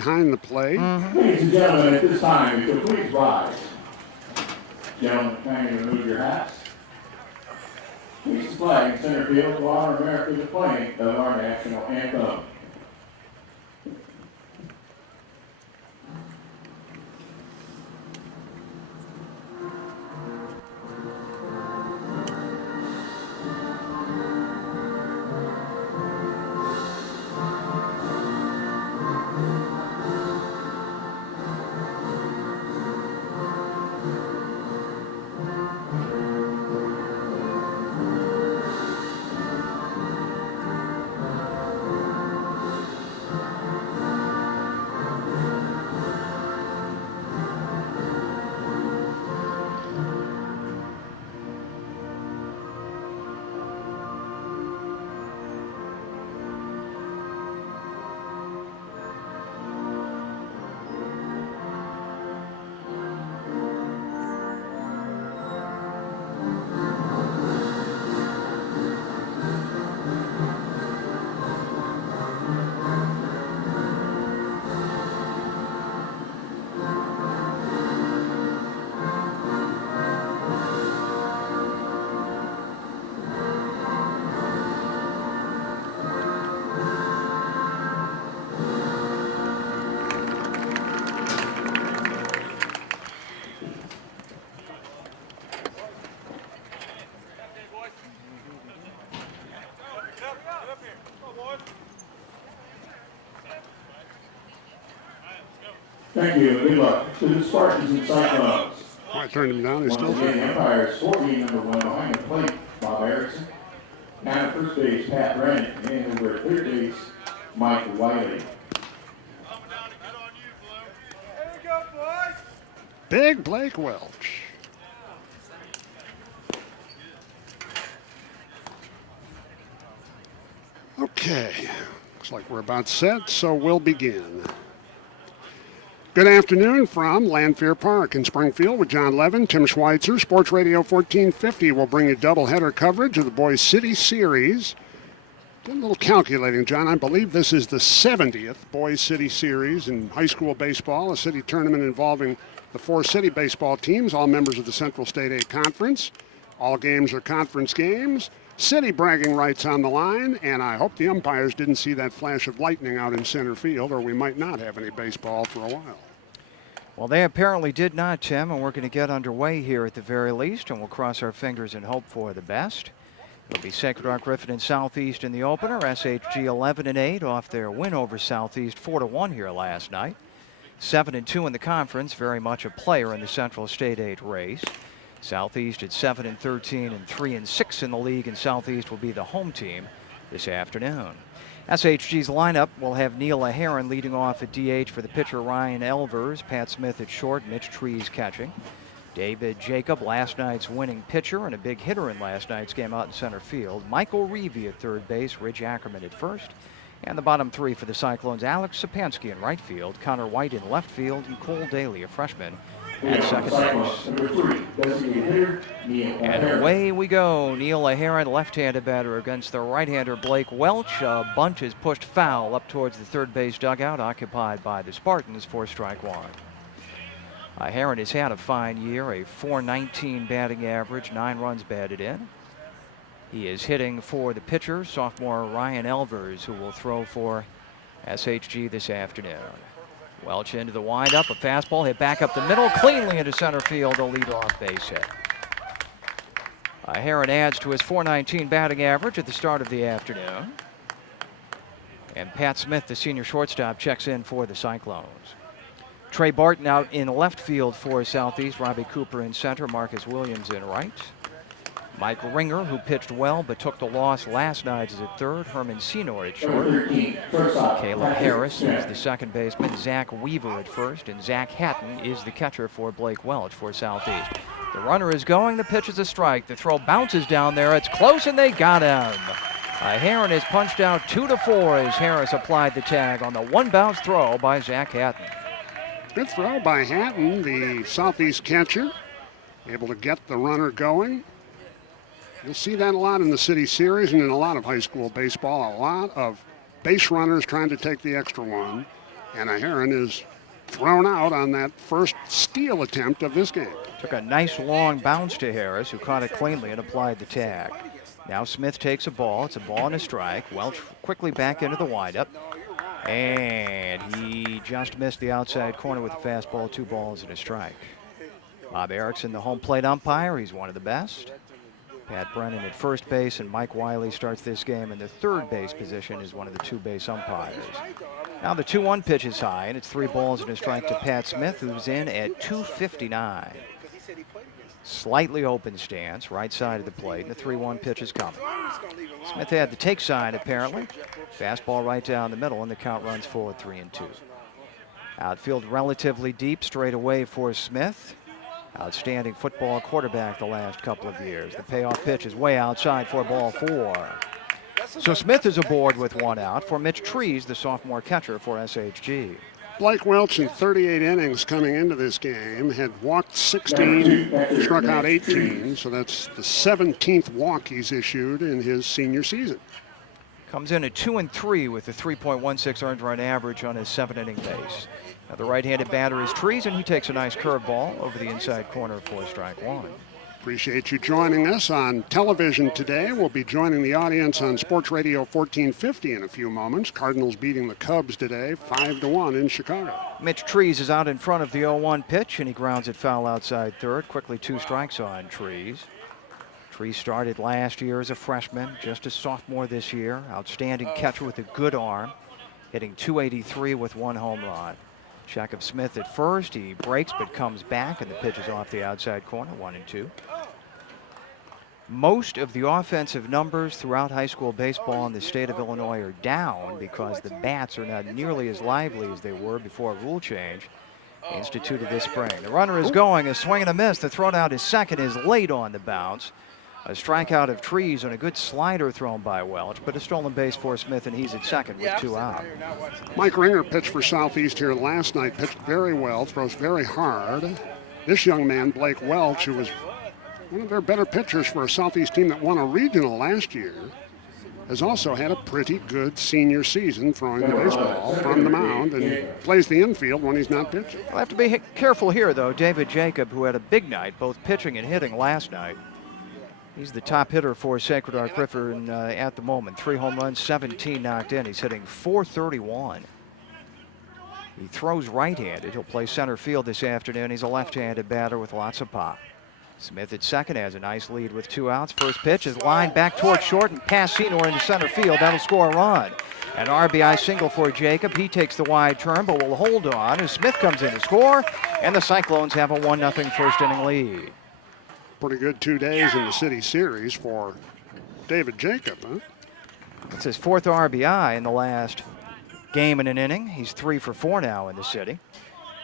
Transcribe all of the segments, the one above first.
behind the plate. Ladies and gentlemen, at this time, if you'll please rise. Gentlemen, kindly remove your hats. Please flag in center field to honor America with the playing of our national anthem. Thank you. Good luck to the Spartans and Cyclones. I turned him down. He's still the Empires, 14, number 1 behind the plate, Bob Erickson. And at first base, Pat Brennan. And over at third base, Mike Wiley. Big Blake Welch. Okay, looks like we're about set, so we'll begin. Good afternoon from Lanphier Park in Springfield with John Levin, Tim Schweitzer. Sports Radio 1450 will bring you doubleheader coverage of the Boys City Series. Did a little calculating, John. I believe this is the 70th Boys City Series in high school baseball, a city tournament involving the 4 city baseball teams, all members of the Central State A Conference. All games are conference games. City bragging rights on the line, and I hope the umpires didn't see that flash of lightning out in center field, or we might not have any baseball for a while. Well, they apparently did not, Tim, and we're going to get underway here at the very least, and we'll cross our fingers and hope for the best. It'll be Sacred Heart Griffin and Southeast in the opener. SHG 11-8 off their win over Southeast 4-1 here last night. 7-2 in the conference, very much a player in the Central State 8 race. Southeast at 7-13 and 3-6 in the league, and Southeast will be the home team this afternoon. SHG's lineup will have Neil Aheron leading off at DH for the pitcher Ryan Elvers, Pat Smith at short, Mitch Trees catching. David Jacob, last night's winning pitcher and a big hitter in last night's game out in center field. Michael Reevy at third base, Ridge Ackerman at first. And the bottom 3 for the Cyclones, Alex Sapansky in right field, Connor White in left field, and Cole Daly, a freshman, at second base. And away we go. Neil Aheron, left-handed batter against the right-hander Blake Welch. A bunt is pushed foul up towards the third base dugout, occupied by the Spartans for strike 1. Aheron has had a fine year, a .419 batting average, 9 runs batted in. He is hitting for the pitcher, sophomore Ryan Elvers, who will throw for SHG this afternoon. Welch into the windup, a fastball hit back up the middle, cleanly into center field, a leadoff base hit. Aheron adds to his .419 batting average at the start of the afternoon. And Pat Smith, the senior shortstop, checks in for the Cyclones. Trey Barton out in left field for Southeast, Robbie Cooper in center, Marcus Williams in right. Mike Ringer, who pitched well but took the loss last night, is at third. Herman Senor at short. Caleb Harris is the second baseman. Zach Weaver at first. And Zach Hatton is the catcher for Blake Welch for Southeast. The runner is going. The pitch is a strike. The throw bounces down there. It's close, and they got him. Aheron is punched out 2-4 as Harris applied the tag on the one-bounce throw by Zach Hatton. Good throw by Hatton, the Southeast catcher, able to get the runner going. You'll see that a lot in the City Series and in a lot of high school baseball. A lot of base runners trying to take the extra one. Anna Heron is thrown out on that first steal attempt of this game. Took a nice long bounce to Harris, who caught it cleanly and applied the tag. Now Smith takes a ball. It's a ball and a strike. Welch quickly back into the windup. And he just missed the outside corner with a fastball, 2 balls and a strike. Bob Erickson, the home plate umpire. He's one of the best. Pat Brennan at first base, and Mike Wiley starts this game in the third base position as one of the 2 base umpires. Now the 2-1 pitch is high, and it's 3 balls and a strike to Pat Smith, who's in at 259. Slightly open stance, right side of the plate, and the 3-1 pitch is coming. Smith had the take sign, apparently. Fastball right down the middle, and the count runs forward 3-2. Outfield relatively deep, straight away for Smith. Outstanding football quarterback the last couple of years. The payoff pitch is way outside for ball 4. So Smith is aboard with 1 out for Mitch Trees, the sophomore catcher for SHG. Blake Welch in 38 innings coming into this game had walked 16, struck out 18, so that's the 17th walk he's issued in his senior season. Comes in at 2-3 with a 3.16 earned run average on his 7-inning base. Now the right-handed batter is Trees, and he takes a nice curveball over the inside corner for strike 1. Appreciate you joining us on television today. We'll be joining the audience on Sports Radio 1450 in a few moments. Cardinals beating the Cubs today, 5-1 in Chicago. Mitch Trees is out in front of the 0-1 pitch, and he grounds it foul outside third. Quickly 2 strikes on Trees. Trees started last year as a freshman, just a sophomore this year. Outstanding catcher with a good arm, hitting .283 with 1 home run. Check of Smith at first. He breaks but comes back, and the pitch is off the outside corner, 1-2. Most of the offensive numbers throughout high school baseball in the state of Illinois are down because the bats are not nearly as lively as they were before a rule change instituted this spring. The runner is going, a swing and a miss. The throw down to second is late on the bounce. A strikeout of Trees and a good slider thrown by Welch, but a stolen base for Smith, and he's at second with 2 out. Mike Ringer pitched for Southeast here last night, pitched very well, throws very hard. This young man, Blake Welch, who was one of their better pitchers for a Southeast team that won a regional last year, has also had a pretty good senior season throwing the baseball from the mound and plays the infield when he's not pitching. We'll have to be careful here, though. David Jacob, who had a big night, both pitching and hitting last night. He's the top hitter for Sacred Heart Griffin at the moment. 3 home runs, 17 knocked in. He's hitting .431. He throws right-handed. He'll play center field this afternoon. He's a left-handed batter with lots of pop. Smith at second has a nice lead with 2 outs. First pitch is lined back toward short and past Senor into center field. That'll score a run. An RBI single for Jacob. He takes the wide turn, but will hold on as Smith comes in to score, and the Cyclones have a 1-0 first-inning lead. Pretty good 2 days in the City Series for David Jacob, huh? It's his 4th RBI in the last game in an inning. He's 3 for 4 now in the city.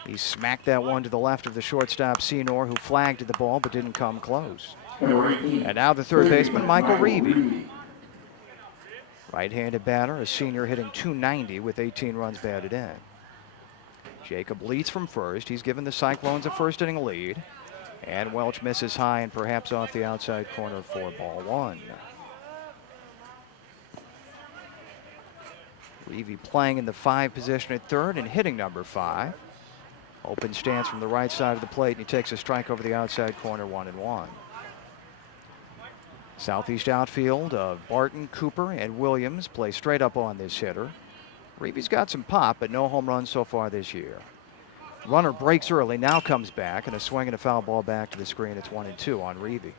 He smacked that one to the left of the shortstop, Senor, who flagged the ball but didn't come close. And now the third baseman, Michael Reeve. Right-handed batter, a senior hitting .290 with 18 runs batted in. Jacob leads from first. He's given the Cyclones a first-inning lead. And Welch misses high and perhaps off the outside corner for ball 1. Reeve playing in the 5 position at third and hitting number 5. Open stance from the right side of the plate, and he takes a strike over the outside corner, 1-1. Southeast outfield of Barton, Cooper, and Williams play straight up on this hitter. Reeve's got some pop, but no home runs so far this year. Runner breaks early, now comes back, and a swing and a foul ball back to the screen. It's 1-2 on Reeve.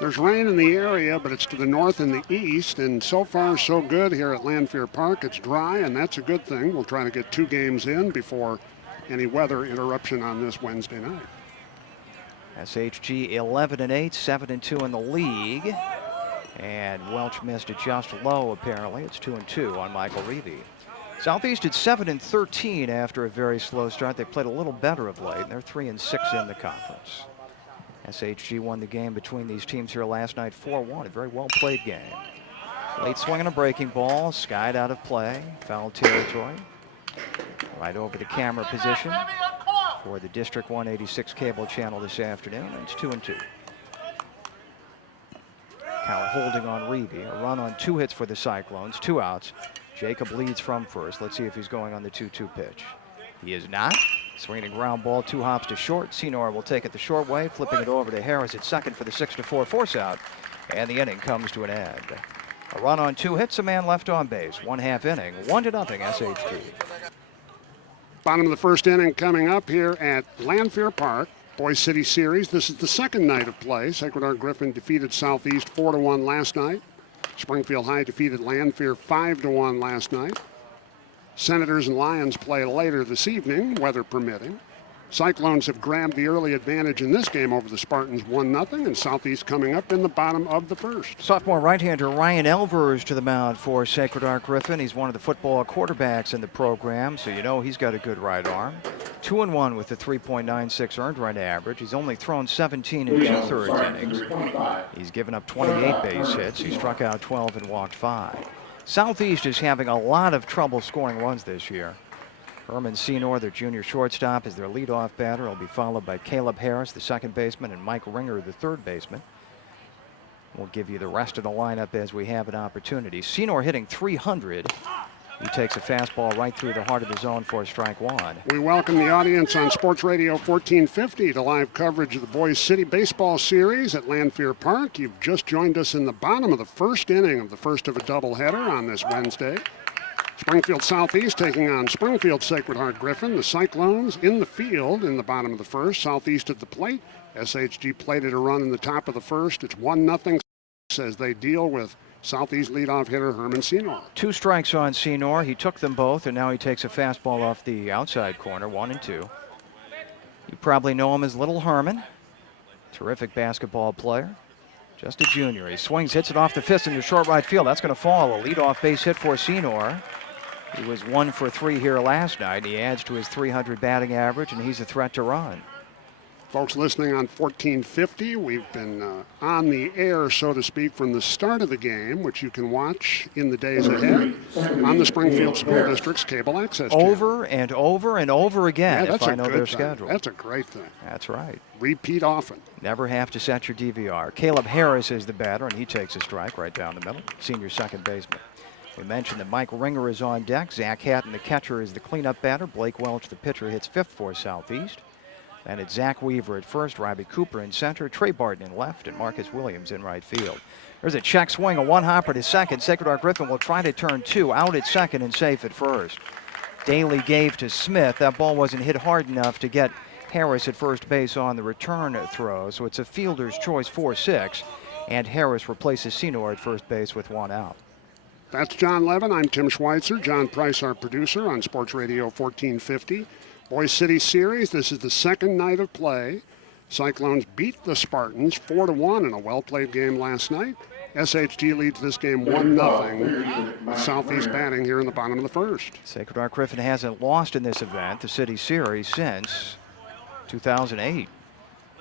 There's rain in the area, but it's to the north and the east, and so far so good here at Lanphier Park. It's dry, and that's a good thing. We'll try to get 2 games in before any weather interruption on this Wednesday night. SHG 11-8, 7-2 in the league. And Welch missed it just low, apparently. It's 2-2 on Michael Reeve. Southeast at 7-13 after a very slow start. They played a little better of late, and they're 3-6 in the conference. SHG won the game between these teams here last night 4-1. A very well played game. Late swing and a breaking ball, skied out of play, foul territory. Right over the camera position for the District 186 cable channel this afternoon, and it's 2-2. Count holding on Reeve. A run on 2 hits for the Cyclones, 2 outs. Jacob leads from first. Let's see if he's going on the 2-2 pitch. He is not. Swinging ground ball, 2 hops to short. Senor will take it the short way, flipping it over to Harris at second for the 6-4 force out. And the inning comes to an end. A run on 2 hits, a man left on base. 1/2 inning, 1-0 SHG. Bottom of the first inning coming up here at Lanphier Park. Boys City Series. This is the second night of play. Sacred Heart Griffin defeated Southeast 4-1 last night. Springfield High defeated Lanphier 5-1 last night. Senators and Lions play later this evening, weather permitting. Cyclones have grabbed the early advantage in this game over the Spartans 1-0, and Southeast coming up in the bottom of the first. Sophomore right-hander Ryan Elvers to the mound for Sacred Heart Griffin. He's one of the football quarterbacks in the program, so you know he's got a good right arm. 2-1 with a 3.96 earned run average. He's only thrown 17 and 2/3 innings. He's given up 28 base hits. He struck out 12 and walked 5. Southeast is having a lot of trouble scoring runs this year. Herman Senor, their junior shortstop, is their leadoff batter. He'll be followed by Caleb Harris, the second baseman, and Mike Ringer, the third baseman. We'll give you the rest of the lineup as we have an opportunity. Senor hitting 300. He takes a fastball right through the heart of the zone for strike 1. We welcome the audience on Sports Radio 1450 to live coverage of the Boys City Baseball Series at Lanphier Park. You've just joined us in the bottom of the first inning of the first of a doubleheader on this Wednesday. Springfield Southeast taking on Springfield Sacred Heart Griffin. The Cyclones in the field in the bottom of the first. Southeast at the plate. SHG plated a run in the top of the first. It's 1-0 as they deal with Southeast leadoff hitter Herman Senor. 2 strikes on Senor. He took them both, and now he takes a fastball off the outside corner, 1-2. You probably know him as Little Herman. Terrific basketball player. Just a junior. He swings, hits it off the fist into short right field. That's going to fall. A leadoff base hit for Senor. He was 1 for 3 here last night. He adds to his 300 batting average, and he's a threat to run. Folks listening on 1450, we've been on the air, so to speak, from the start of the game, which you can watch in the days ahead on the Springfield School District's cable access channel. Over and over and over again, yeah, if I know their schedule. That's a great thing. That's right. Repeat often. Never have to set your DVR. Caleb Harris is the batter, and he takes a strike right down the middle. Senior second baseman. We mentioned that Mike Ringer is on deck. Zach Hatton, the catcher, is the cleanup batter. Blake Welch, the pitcher, hits 5th for Southeast. And it's Zach Weaver at first, Robbie Cooper in center, Trey Barton in left, and Marcus Williams in right field. There's a check swing, a 1-hopper to second. Sacred Heart Griffin will try to turn 2, out at second and safe at first. Daly gave to Smith. That ball wasn't hit hard enough to get Harris at first base on the return throw, so it's a fielder's choice 4-6, and Harris replaces Senor at first base with 1 out. That's John Levin. I'm Tim Schweitzer. John Price, our producer on Sports Radio 1450. Boys City Series, this is the second night of play. Cyclones beat the Spartans 4-1 in a well-played game last night. SHG leads this game 1-0 with Southeast batting here in the bottom of the first. Sacred Heart Griffin hasn't lost in this event, the City Series, since 2008.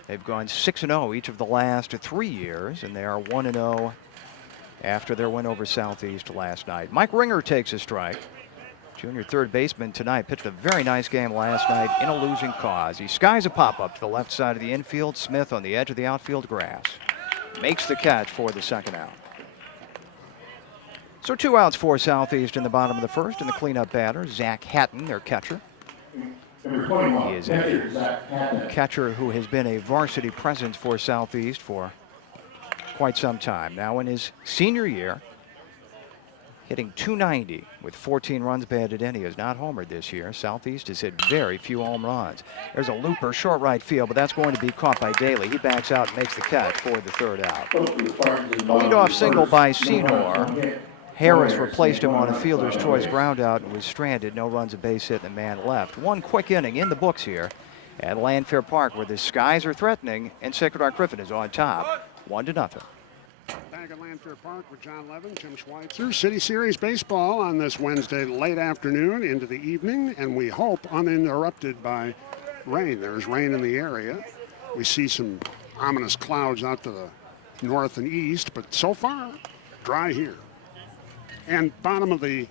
They've gone 6-0 each of the last 3 years, and they are 1-0 after their win over Southeast last night. Mike Ringer takes a strike. Junior third baseman tonight pitched a very nice game last night in a losing cause. He skies a pop-up to the left side of the infield. Smith on the edge of the outfield grass makes the catch for the second out. So 2 outs for Southeast in the bottom of the first, and the cleanup batter, Zach Hatton, their catcher. He is a catcher who has been a varsity presence for Southeast for quite some time. Now in his senior year, hitting .290 with 14 runs batted in. He has not homered this year. Southeast has hit very few home runs. There's a looper short right field, but that's going to be caught by Daly. He backs out and makes the catch for the third out. Leadoff single by Senor. Harris replaced him on a fielder's choice ground out and was stranded. No runs, a base hit, and a man left. 1 quick inning in the books here at Lanphier Park, where the skies are threatening and Sacred Heart Griffin is on top, 1-0. Back at Lanphier Park with John Levin, Tim Schweitzer. City Series baseball on this Wednesday late afternoon into the evening, and we hope uninterrupted by rain. There's rain in the area. We see some ominous clouds out to the north and east, but so far, dry here. And bottom of the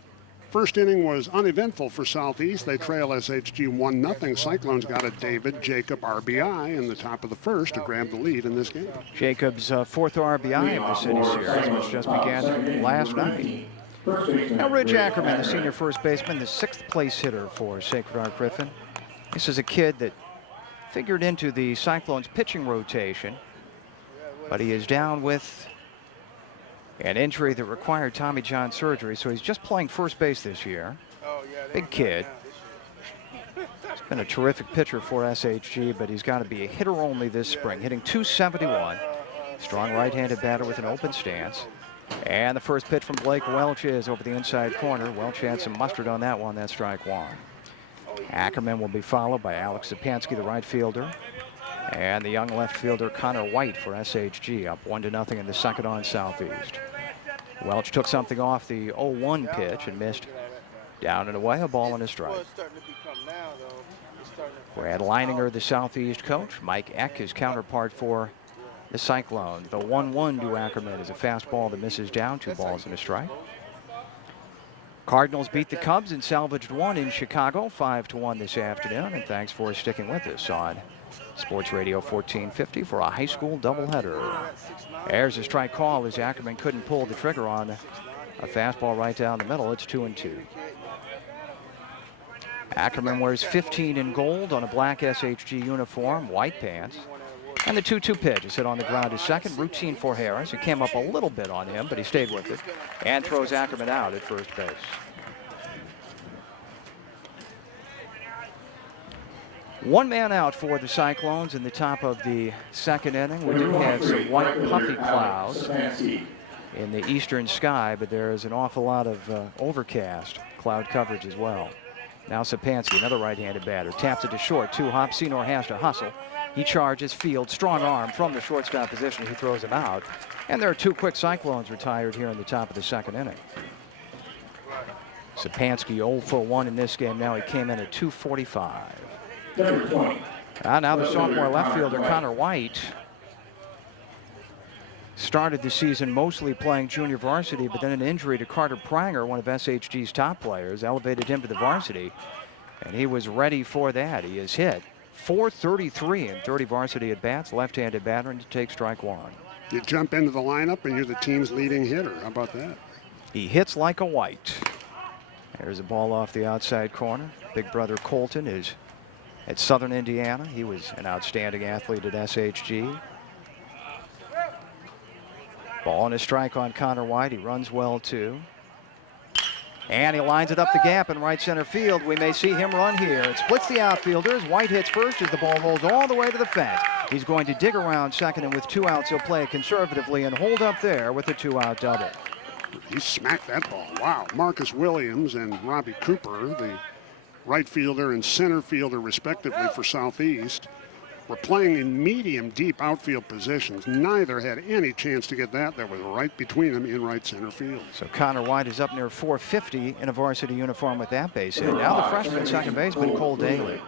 first inning was uneventful for Southeast. They trail SHG 1-0. Cyclones got a David Jacob RBI in the top of the first to grab the lead in this game. Jacob's 4th RBI of the City Series, which just began last night. First baseman. Now, Ridge Ackerman, the senior first baseman, the 6th place hitter for Sacred Heart Griffin. This is a kid that figured into the Cyclones pitching rotation, but he is down with an injury that required Tommy John surgery, so he's just playing first base this year. Big kid. He's been a terrific pitcher for SHG, but he's got to be a hitter only this spring, hitting .271. Strong right-handed batter with an open stance. And the first pitch from Blake Welch is over the inside corner. Welch had some mustard on that one. That's strike one. Ackerman will be followed by Alex Sapansky, the right fielder, and the young left fielder Connor White for SHG, up 1-0 in the second on Southeast. Welch took something off the 0-1 pitch and missed down and away, a ball and a strike. Brad Leininger, the Southeast coach. Mike Eck, his counterpart for the Cyclones. The 1-1 to Ackerman is a fastball that misses down, 2 balls and a strike. Cardinals beat the Cubs and salvaged one in Chicago, 5-1 this afternoon. And thanks for sticking with us on Sports Radio 1450 for a high school doubleheader. There's a strike call as Ackerman couldn't pull the trigger on a fastball right down the middle. It's 2-2. Ackerman wears 15 in gold on a black SHG uniform, white pants. And the 2-2 pitch is hit on the ground to second. Routine for Harris. It came up a little bit on him, but he stayed with it and throws Ackerman out at first base. One man out for the Cyclones in the top of the second inning. We do have some white puffy clouds in the eastern sky, but there is an awful lot of overcast cloud coverage as well. Now Sapansky, another right-handed batter, taps it to short, 2 hops. Senor has to hustle. He charges, field, strong arm from the shortstop position. He throws him out. And there are 2 quick Cyclones retired here in the top of the second inning. Sapansky 0 for 1 in this game. Now he came in at 245. Now the sophomore left fielder, Connor White, started the season mostly playing junior varsity, but then an injury to Carter Pranger, one of SHG's top players, elevated him to the varsity, and he was ready for that. He has hit .433 in 30 varsity at-bats, left-handed batter, and to take strike one. You jump into the lineup and you're the team's leading hitter. How about that? He hits like a White. There's a ball off the outside corner. Big brother Colton is at Southern Indiana. He was an outstanding athlete at SHG. Ball and a strike on Connor White. He runs well, too. And he lines it up the gap in right center field. We may see him run here. It splits the outfielders. White hits first as the ball rolls all the way to the fence. He's going to dig around second, and with 2 outs, he'll play it conservatively and hold up there with a 2-out double. He smacked that ball. Wow. Marcus Williams and Robbie Cooper, the right fielder and center fielder, respectively, for Southeast, were playing in medium deep outfield positions. Neither had any chance to get that. That was right between them in right center field. So Connor White is up near 450 in a varsity uniform with that base hit. Now the freshman second baseman, Cole Daly.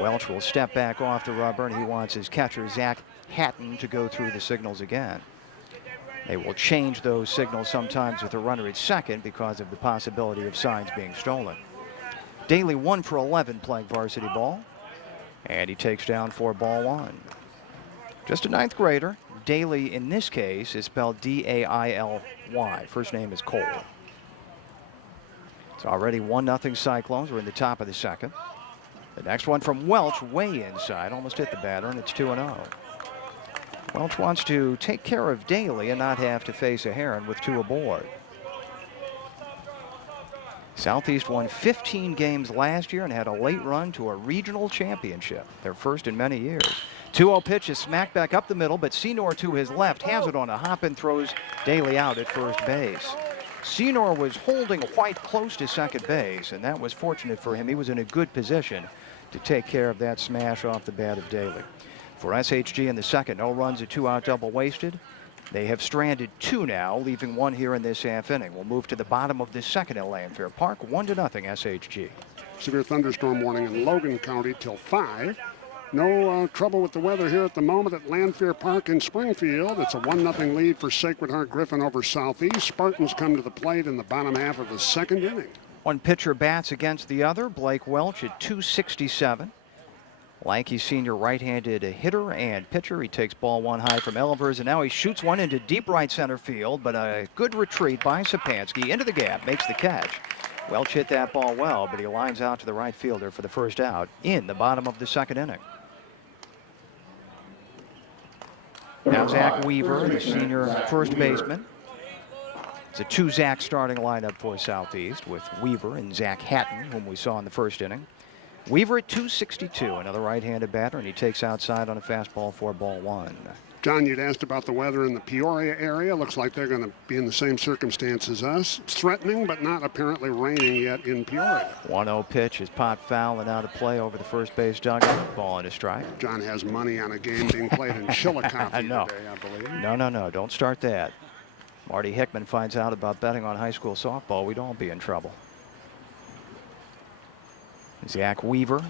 Welch will step back off the rubber, and he wants his catcher, Zach Hatton, to go through the signals again. They will change those signals sometimes with a runner at second because of the possibility of signs being stolen. Daly 1 for 11 playing varsity ball. And he takes down for ball 1. Just a 9th grader. Daly, in this case, is spelled D-A-I-L-Y. First name is Cole. It's already 1-0 Cyclones. We're in the top of the second. The next one from Welch, way inside. Almost hit the batter, and it's 2-0. Welch wants to take care of Daly and not have to face a Heron with 2 aboard. Southeast won 15 games last year and had a late run to a regional championship, their first in many years. 2-0 pitch is smacked back up the middle, but Senor to his left has it on a hop and throws Daly out at first base. Senor was holding White close to second base, and that was fortunate for him. He was in a good position to take care of that smash off the bat of Daly. For SHG in the second, no runs, a 2-out double wasted. They have stranded 2 now, leaving 1 here in this half inning. We'll move to the bottom of the second at Lanphier Park, 1-0 SHG. Severe thunderstorm warning in Logan County till 5. No trouble with the weather here at the moment at Lanphier Park in Springfield. It's a 1-0 lead for Sacred Heart Griffin over Southeast. Spartans come to the plate in the bottom half of the second inning. One pitcher bats against the other. Blake Welch at .267. Lanky senior right-handed hitter and pitcher. He takes ball one high from Elvers, and now he shoots one into deep right center field, but a good retreat by Sapansky into the gap, makes the catch. Welch hit that ball well, but he lines out to the right fielder for the first out in the bottom of the second inning. Now Zach Weaver, the senior first baseman. It's a two-Zach starting lineup for Southeast with Weaver and Zach Hatton, whom we saw in the first inning. Weaver at 262, another right-handed batter, and he takes outside on a fastball for ball one. John, you'd asked about the weather in the Peoria area. Looks like they're going to be in the same circumstances as us. It's threatening, but not apparently raining yet in Peoria. 1-0 pitch is popped foul and out of play over the first base dugout. Ball and a strike. John has money on a game being played in Chillicothe today, I believe. No. Don't start that. Marty Hickman finds out about betting on high school softball. We'd all be in trouble. Zach Weaver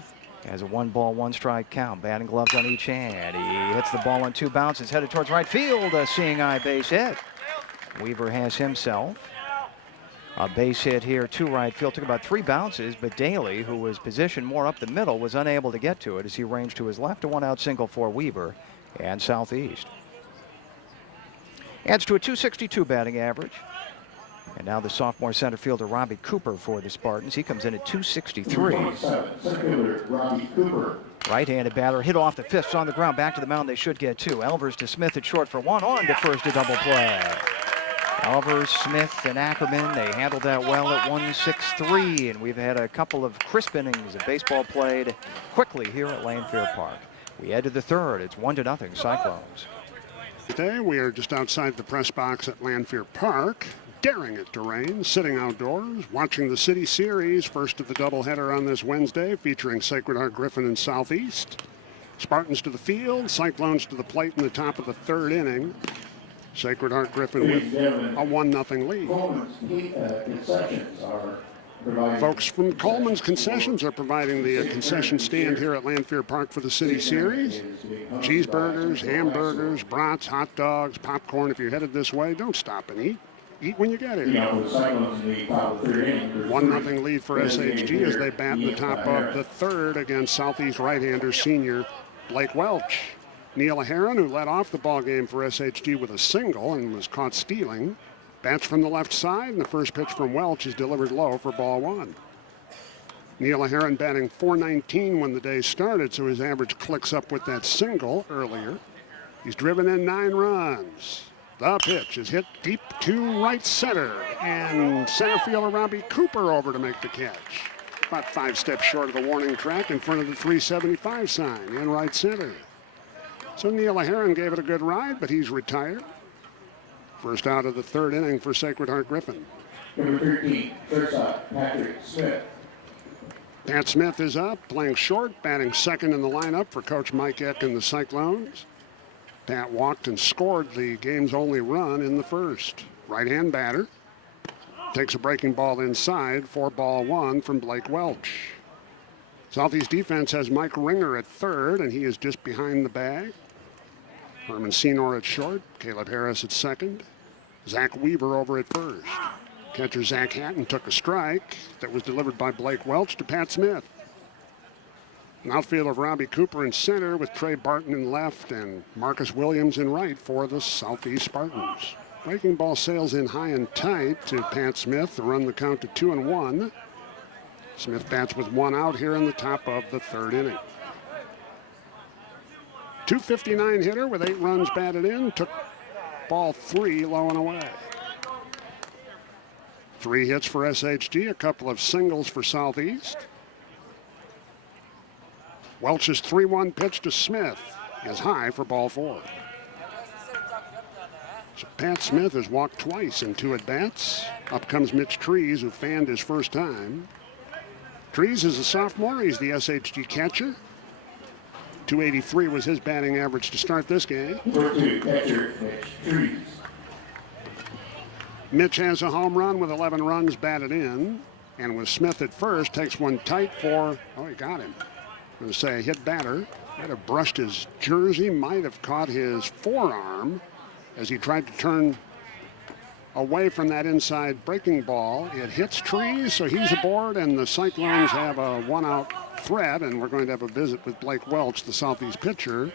has a 1-ball, 1-strike count. Batting gloves on each hand. He hits the ball on 2 bounces, headed towards right field. A seeing eye base hit. Weaver has himself a base hit here to right field. Took about 3 bounces, but Daly, who was positioned more up the middle, was unable to get to it as he ranged to his left. A 1-out single for Weaver and Southeast. Adds to a 262 batting average. And now the sophomore center fielder Robbie Cooper for the Spartans. He comes in at 263. Robbie Cooper. Right-handed batter hit off the fists on the ground. Back to the mound. They should get 2. Elvers to Smith at short for 1. On to first, a double play. Elvers, Smith, and Ackerman, they handled that well at 1-6-3. And we've had a couple of crisp innings of baseball played quickly here at Lanphier Park. We head to the third. It's 1-0 Cyclones. Today we are just outside the press box at Lanphier Park. Daring it to rain, sitting outdoors, watching the City Series, first of the doubleheader on this Wednesday, featuring Sacred Heart Griffin and Southeast. Spartans to the field, Cyclones to the plate in the top of the third inning. Sacred Heart Griffin with a 1-0 lead. Folks from Coleman's Concessions are providing the concession stand here at Lanphier Park for the City Series. Cheeseburgers, hamburgers, brats, hot dogs, popcorn. If you're headed this way, don't stop and eat. Eat when you get here. 1-0 lead for SHG as they bat in the top of the third against Southeast right-hander senior Blake Welch. Neil Heron, who led off the ball game for SHG with a single and was caught stealing, bats from the left side, and the first pitch from Welch is delivered low for ball one. Neil Heron batting .419 when the day started, so his average clicks up with that single earlier. He's driven in 9 runs. The pitch is hit deep to right center, and center fielder Robbie Cooper over to make the catch. About 5 steps short of the warning track in front of the 375 sign in right center. So Neil Heron gave it a good ride, but he's retired. First out of the third inning for Sacred Heart Griffin. Number 13, shortstop, Patrick Smith. Pat Smith is up, playing short, batting second in the lineup for Coach Mike Eck and the Cyclones. Pat walked and scored the game's only run in the first. Right-hand batter. Takes a breaking ball inside for ball one from Blake Welch. Southeast defense has Mike Ringer at third, and he is just behind the bag. Herman Senor at short. Caleb Harris at second. Zach Weaver over at first. Catcher Zach Hatton took a strike that was delivered by Blake Welch to Pat Smith. An outfield of Robbie Cooper in center with Trey Barton in left and Marcus Williams in right for the Southeast Spartans. Breaking ball sails in high and tight to Pat Smith to run the count to 2-1. Smith bats with 1 out here in the top of the third inning. .259 hitter with 8 runs batted in, took ball 3 low and away. 3 hits for SHG, a couple of singles for Southeast. Welch's 3-1 pitch to Smith is high for ball 4. So Pat Smith has walked twice in 2 at-bats. Up comes Mitch Trees, who fanned his first time. Trees is a sophomore. He's the SHG catcher. .283 was his batting average to start this game. Number 2, catcher, Mitch Trees. Mitch has a home run with 11 runs batted in. And with Smith at first, takes one tight for, oh, he got him. I'm going to say a hit batter. Might have brushed his jersey, might have caught his forearm as he tried to turn away from that inside breaking ball. It hits Trees, so he's aboard, and the Cyclones have a 1-out threat, and we're going to have a visit with Blake Welch, the Southeast pitcher,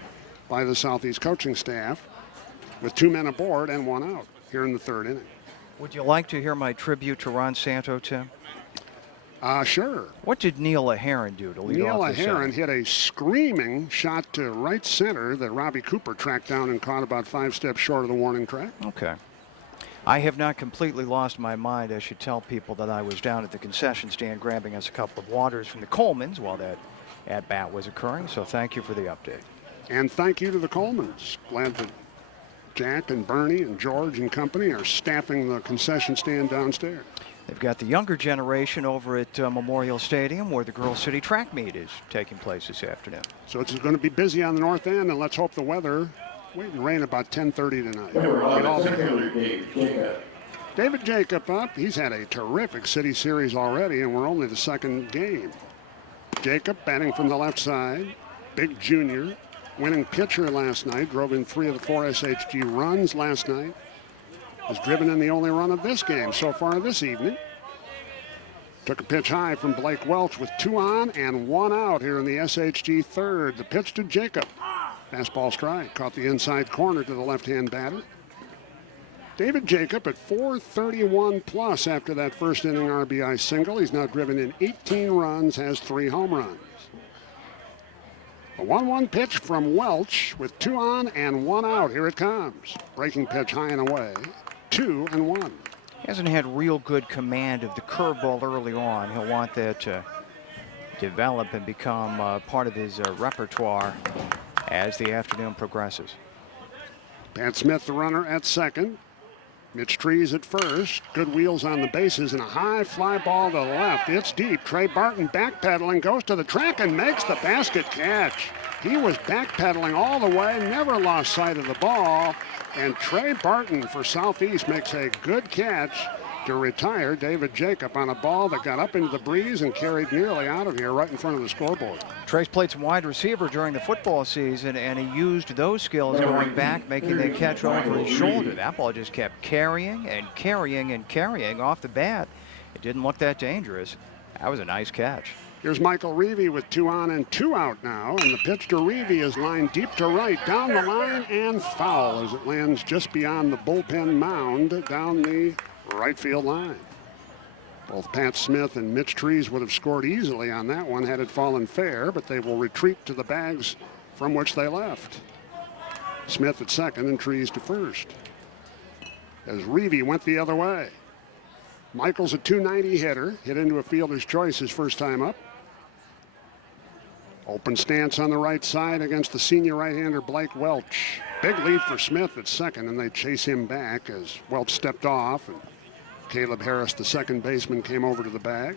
by the Southeast coaching staff, with 2 men aboard and 1 out here in the 3rd inning. Would you like to hear my tribute to Ron Santo, Tim? Sure. What did Neil Aheron do to lead Neil off this Aheron inning? hit a screaming shot to right center that Robbie Cooper tracked down and caught about 5 steps short of the warning track. Okay. I have not completely lost my mind. I should tell people that I was down at the concession stand grabbing us a couple of waters from the Colemans while that at-bat was occurring, so thank you for the update. And thank you to the Colemans. Glad that Jack and Bernie and George and company are staffing the concession stand downstairs. They've got the younger generation over at Memorial Stadium where the Girls City track meet is taking place this afternoon. So it's going to be busy on the north end, and let's hope the weather. Waiting rain about 10:30 tonight. David Jacob up. He's had a terrific City Series already, and we're only the 2nd game. Jacob batting from the left side. Big junior. Winning pitcher last night. Drove in 3 of the 4 SHG runs last night. Has driven in the only run of this game so far this evening. Took a pitch high from Blake Welch with 2 on and 1 out here in the SHG 3rd. The pitch to Jacob. Fastball strike. Caught the inside corner to the left-hand batter. David Jacob at 431 plus after that first inning RBI single. He's now driven in 18 runs, has 3 home runs. A 1-1 pitch from Welch with 2 on and 1 out. Here it comes. Breaking pitch high and away. 2-1. He hasn't had real good command of the curveball early on. He'll want that to develop and become part of his repertoire as the afternoon progresses. Pat Smith, the runner at second. Mitch Trees at first. Good wheels on the bases and a high fly ball to the left. It's deep. Trey Barton backpedaling, goes to the track and makes the basket catch. He was backpedaling all the way, never lost sight of the ball. And Trey Barton for Southeast makes a good catch to retire David Jacob on a ball that got up into the breeze and carried nearly out of here right in front of the scoreboard. Trey's played some wide receiver during the football season, and he used those skills going back, making that catch over his shoulder. That ball just kept carrying and carrying and carrying off the bat. It didn't look that dangerous. That was a nice catch. Here's Michael Reevy with 2 on and 2 out now, and the pitch to Reevy is lined deep to right, down the line and foul as it lands just beyond the bullpen mound down the right field line. Both Pat Smith and Mitch Trees would have scored easily on that one had it fallen fair, but they will retreat to the bags from which they left. Smith at second and Trees to first. As Reevy went the other way. Michael's a 290 hitter, hit into a fielder's choice his first time up. Open stance on the right side against the senior right-hander Blake Welch. Big lead for Smith at second, and they chase him back as Welch stepped off, and Caleb Harris, the second baseman, came over to the bag.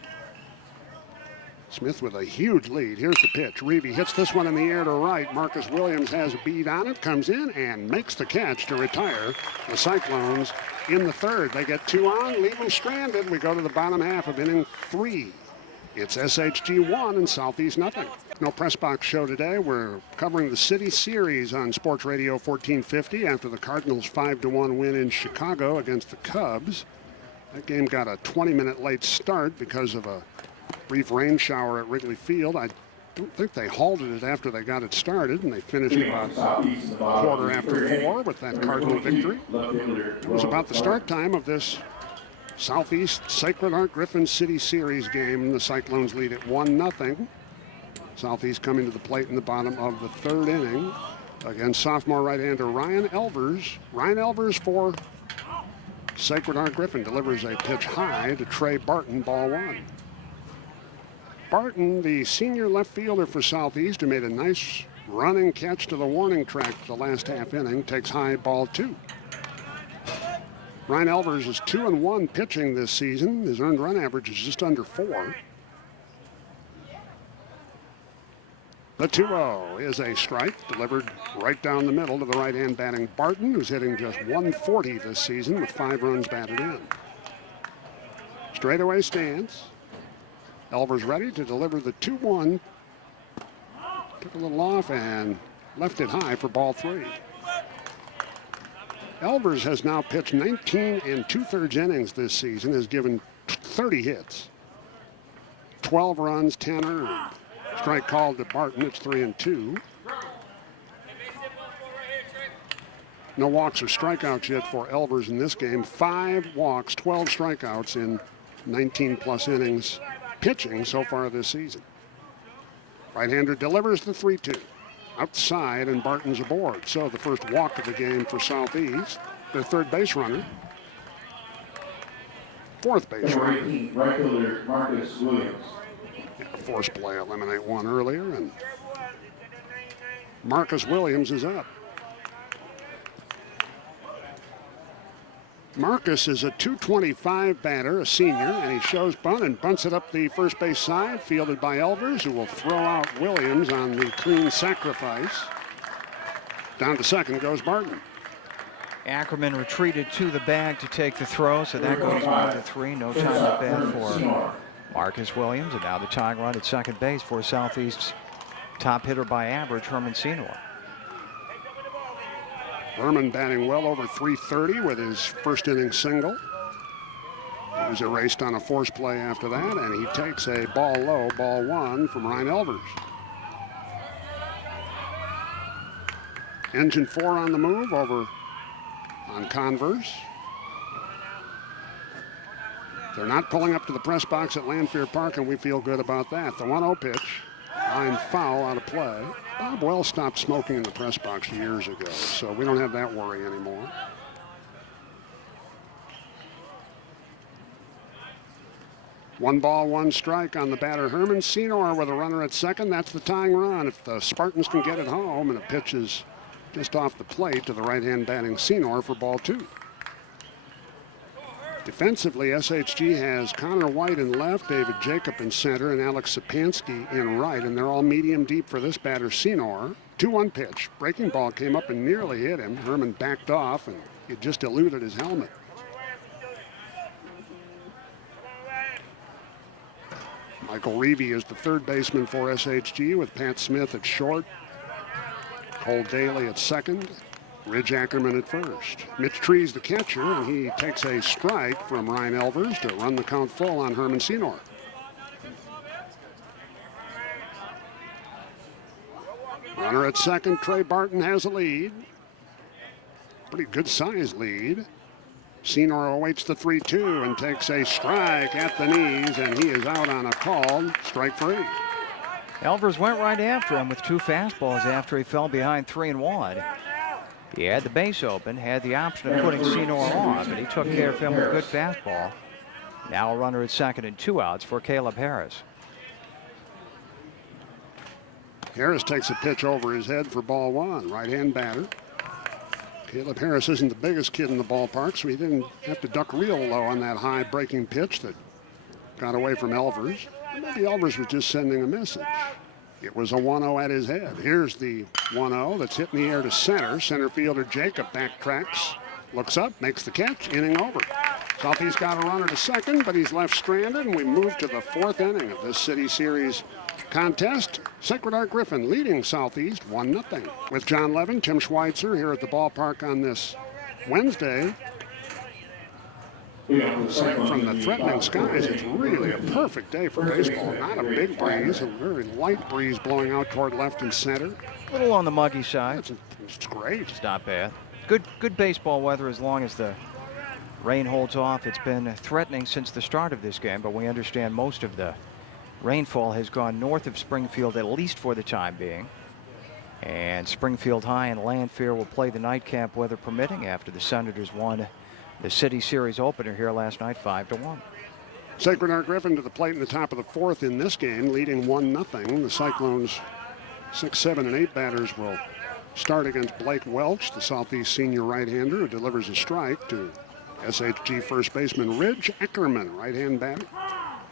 Smith with a huge lead. Here's the pitch. Reevy hits this one in the air to right. Marcus Williams has a bead on it, comes in and makes the catch to retire the Cyclones in the 3rd. They get 2 on, leave them stranded. We go to the bottom half of inning 3. It's SHG 1 and Southeast nothing. No press box show today. We're covering the City Series on Sports Radio 1450 after the Cardinals' 5-1 win in Chicago against the Cubs. That game got a 20-minute late start because of a brief rain shower at Wrigley Field. I don't think they halted it after they got it started, and they finished about quarter after 4 with that Cardinal victory. It was about the start time of this Southeast Sacred Heart Griffin City Series game. The Cyclones lead at 1-0. Southeast coming to the plate in the bottom of the 3rd inning against sophomore right-hander Ryan Elvers. Ryan Elvers for Sacred Heart Griffin delivers a pitch high to Trey Barton, ball 1. Barton, the senior left fielder for Southeast, who made a nice running catch to the warning track the last half inning, takes high, ball 2. Ryan Elvers is 2-1 pitching this season. His earned run average is just under 4. The 2-0 is a strike delivered right down the middle to the right-hand batting Barton, who's hitting just 140 this season with 5 runs batted in. Straightaway stance. Elvers ready to deliver the 2-1. Took a little off and left it high for ball 3. Elvers has now pitched 19 2/3 innings this season, has given 30 hits, 12 runs, 10 earned. Strike called to Barton. It's 3-2. No walks or strikeouts yet for Elvers in this game. 5 walks, 12 strikeouts in 19-plus innings pitching so far this season. Right-hander delivers the 3-2. Outside, and Barton's aboard. So the first walk of the game for Southeast. Their third base runner. Fourth base runner. Right fielder Marcus Williams. Force play, eliminate one earlier, and Marcus Williams is up. Marcus is a .225 batter, a senior, and he shows bunt and bunts it up the first base side, fielded by Elvers, who will throw out Williams on the clean sacrifice. Down to second goes Barton. Ackerman retreated to the bag to take the throw, so that goes 1-3. No time at bat for Marcus Williams, and now the tying run at second base for Southeast's top hitter by average, Herman Senor. Herman batting well over .330 with his first inning single. He was erased on a force play after that, and he takes a ball low, ball one from Ryan Elvers. Engine 4 on the move over on Converse. They're not pulling up to the press box at Lanphier Park, and we feel good about that. The 1-0 pitch, line foul out of play. Bob Wells stopped smoking in the press box years ago, so we don't have that worry anymore. One ball, one strike on the batter Herman. Senor with a runner at second. That's the tying run. If the Spartans can get it home, and a pitch is just off the plate to the right-hand batting Senor for ball 2. Defensively, SHG has Connor White in left, David Jacob in center, and Alex Sapansky in right, and they're all medium deep for this batter, Senor. 2-1 pitch. Breaking ball came up and nearly hit him. Herman backed off, and it just eluded his helmet. Michael Reevy is the third baseman for SHG, with Pat Smith at short, Cole Daly at second, Ridge Ackerman at first. Mitch Trees the catcher, and he takes a strike from Ryan Elvers to run the count full on Herman Senor. Runner at second, Trey Barton has a lead. Pretty good size lead. Senor awaits the 3-2 and takes a strike at the knees, and he is out on a call, strike 3. Elvers went right after him with 2 fastballs after he fell behind 3-1. He had the base open, had the option of putting Senor on, but he took care of him with a good fastball. Now a runner at second and 2 outs for Caleb Harris. Harris takes a pitch over his head for ball 1, right-hand batter. Caleb Harris isn't the biggest kid in the ballpark, so he didn't have to duck real low on that high breaking pitch that got away from Elvers. Maybe Elvers was just sending a message. It was a 1-0 at his head. Here's the 1-0 that's hit in the air to center. Center fielder Jacob backtracks, looks up, makes the catch, inning over. Southeast got a runner to second, but he's left stranded, and we move to the 4th inning of this City Series contest. Sacred Heart Griffin leading Southeast 1-0. With John Levin, Tim Schweitzer here at the ballpark on this Wednesday. Aside from the threatening skies, it's really a perfect day for baseball. Not a big breeze, a very light breeze blowing out toward left and center. A little on the muggy side. It's great. It's not bad. Good baseball weather as long as the rain holds off. It's been threatening since the start of this game, but we understand most of the rainfall has gone north of Springfield, at least for the time being. And Springfield High and Lanphier will play the nightcap, weather permitting, after the Senators won the City Series opener here last night, 5-1. Sacred Heart Griffin to the plate in the top of the 4th in this game, leading 1-0. The Cyclones' 6, 7, and 8 batters will start against Blake Welch, the Southeast senior right-hander, who delivers a strike to SHG first baseman Ridge Ackerman, right-hand batter.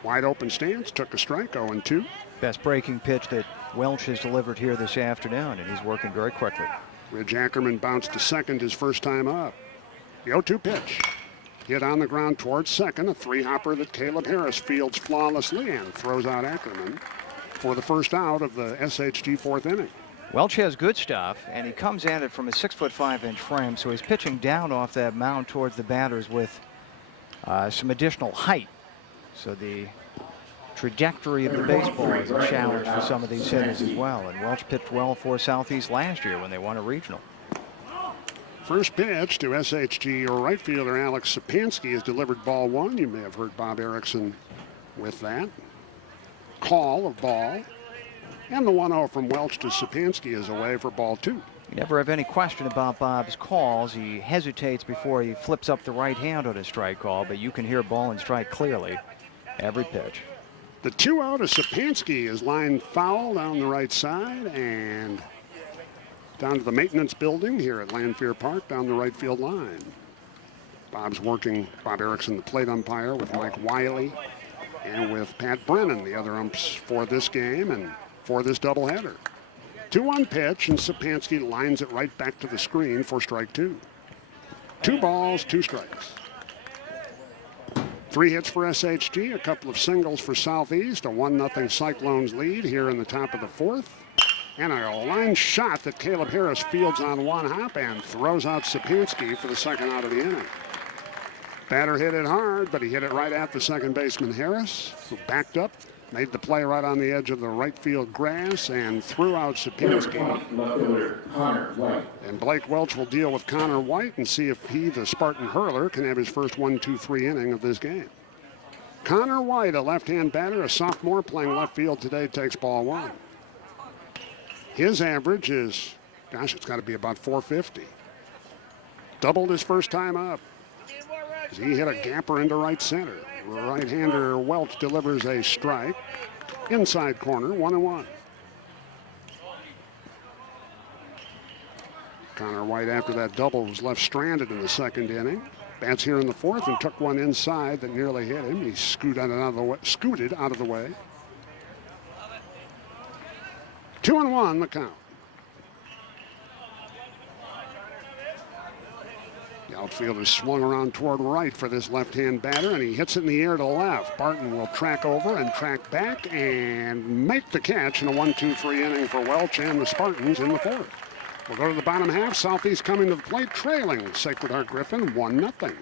Wide open stance, took a strike, 0-2. Best breaking pitch that Welch has delivered here this afternoon, and he's working very quickly. Ridge Ackerman bounced to second his first time up. The 0-2 pitch. Hit on the ground towards second, a 3-hopper that Caleb Harris fields flawlessly and throws out Ackerman for the first out of the SHG 4th inning. Welch has good stuff, and he comes at it from a 6'5" frame, so he's pitching down off that mound towards the batters with some additional height. So the trajectory of the baseball is a challenge for some of these hitters as well. And Welch pitched well for Southeast last year when they won a regional. First pitch to SHG right fielder Alex Sapansky has delivered ball one. You may have heard Bob Erickson with that. Call of ball. And the 1-0 from Welch to Sapansky is away for ball two. You never have any question about Bob's calls. He hesitates before he flips up the right hand on a strike call, but you can hear ball and strike clearly every pitch. The 2-0 to Sapansky is lined foul down the right side and down to the maintenance building here at Lanphier Park down the right field line. Bob's working, Bob Erickson, the plate umpire, with Mike Wiley and with Pat Brennan, the other umps for this game and for this doubleheader. 2-1 pitch, and Sapansky lines it right back to the screen for strike two. 2 balls, 2 strikes. 3 hits for SHG, a couple of singles for Southeast, a 1-0 Cyclones lead here in the top of the 4th. And a line shot that Caleb Harris fields on one hop and throws out Sapansky for the second out of the inning. Batter hit it hard, but he hit it right at the second baseman Harris, who backed up, made the play right on the edge of the right field grass, and threw out Sapansky. And Blake Welch will deal with Connor White and see if he, the Spartan hurler, can have his first 1-2-3 inning of this game. Connor White, a left-hand batter, a sophomore playing left field today, takes ball one. His average is, gosh, it's got to be about 450. Doubled his first time up. He hit a gapper into right center. Right-hander Welch delivers a strike. Inside corner, 1-1. Connor White, after that double, was left stranded in the second inning. Bats here in the 4th and took one inside that nearly hit him. He scooted out of the way. 2-1 the count. The outfielder swung around toward right for this left-hand batter, and he hits it in the air to left. Barton will track over and track back and make the catch in a 1-2-3 inning for Welch and the Spartans in the 4th. We'll go to the bottom half. Southeast coming to the plate, trailing Sacred Heart Griffin 1-0.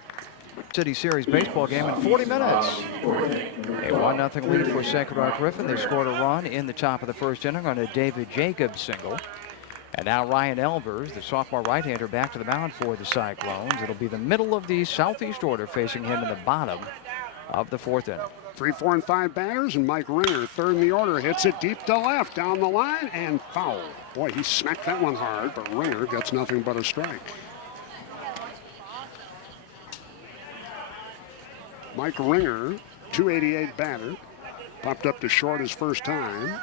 City Series baseball game in 40 minutes. A 1-0 lead for Sacred Heart Griffin. They scored a run in the top of the first inning on a David Jacobs single. And now Ryan Elvers, the sophomore right-hander, back to the mound for the Cyclones. It'll be the middle of the Southeast order facing him in the bottom of the 4th inning. 3, 4, and 5 batters, and Mike Ringer, third in the order, hits it deep to left down the line and foul. Boy, he smacked that one hard, but Ringer gets nothing but a strike. Mike Ringer, 288 batter, popped up to short his first time.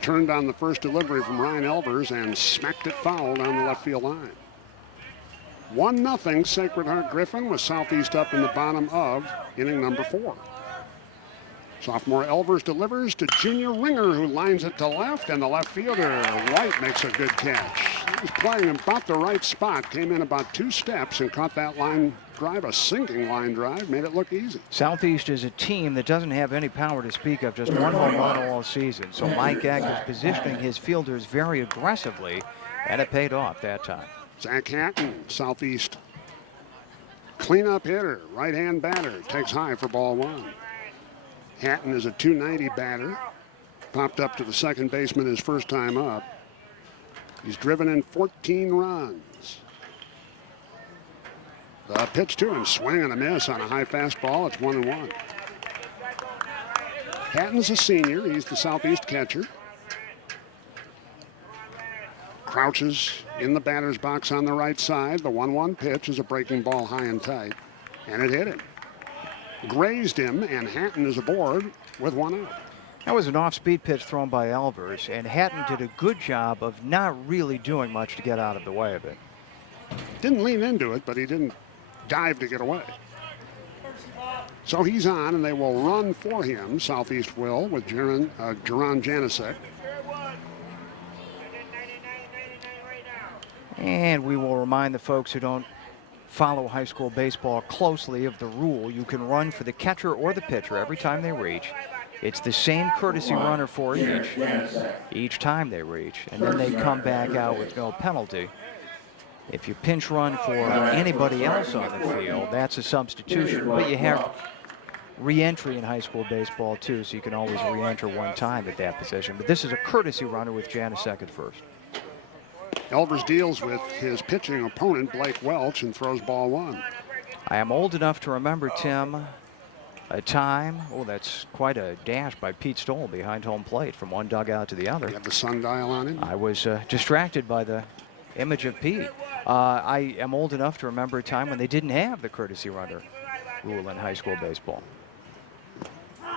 Turned on the first delivery from Ryan Elvers and smacked it foul down the left field line. 1-0 Sacred Heart Griffin with Southeast up in the bottom of inning number 4. Sophomore Elvers delivers to junior Ringer, who lines it to left, and the left fielder White makes a good catch. He was playing about the right spot, came in about 2 steps and caught that line drive, a sinking line drive, made it look easy. Southeast is a team that doesn't have any power to speak of, just 1 home run all season. So Mike Egg is positioning his fielders very aggressively, and it paid off that time. Zach Hatton, Southeast cleanup hitter, right-hand batter, takes high for ball 1. Hatton is a 290 batter, popped up to the second baseman his first time up. He's driven in 14 runs. The pitch to him, swing and a miss on a high fastball. It's 1-1. Hatton's a senior. He's the Southeast catcher. Crouches in the batter's box on the right side. The 1-1 pitch is a breaking ball high and tight, and it hit him. Grazed him, and Hatton is aboard with 1 out. That was an off-speed pitch thrown by Elvers, and Hatton did a good job of not really doing much to get out of the way of it. Didn't lean into it, but he didn't dive to get away. So he's on, and they will run for him. Southeast will, with Jaron Janicek. And we will remind the folks who don't follow high school baseball closely of the rule. You can run for the catcher or the pitcher every time they reach. It's the same courtesy runner for each time they reach, and then they come back out with no penalty. If you pinch run for anybody else on the field, that's a substitution, but you have re-entry in high school baseball too, so you can always re-enter one time at that position. But this is a courtesy runner with Janasek at first. Elvers deals with his pitching opponent, Blake Welch, and throws ball one. I am old enough to remember, Tim, a time, oh, that's quite a dash by Pete Stoll behind home plate from one dugout to the other. You have the sundial on him? I was distracted by the image of Pete. I am old enough to remember a time when they didn't have the courtesy runner rule in high school baseball.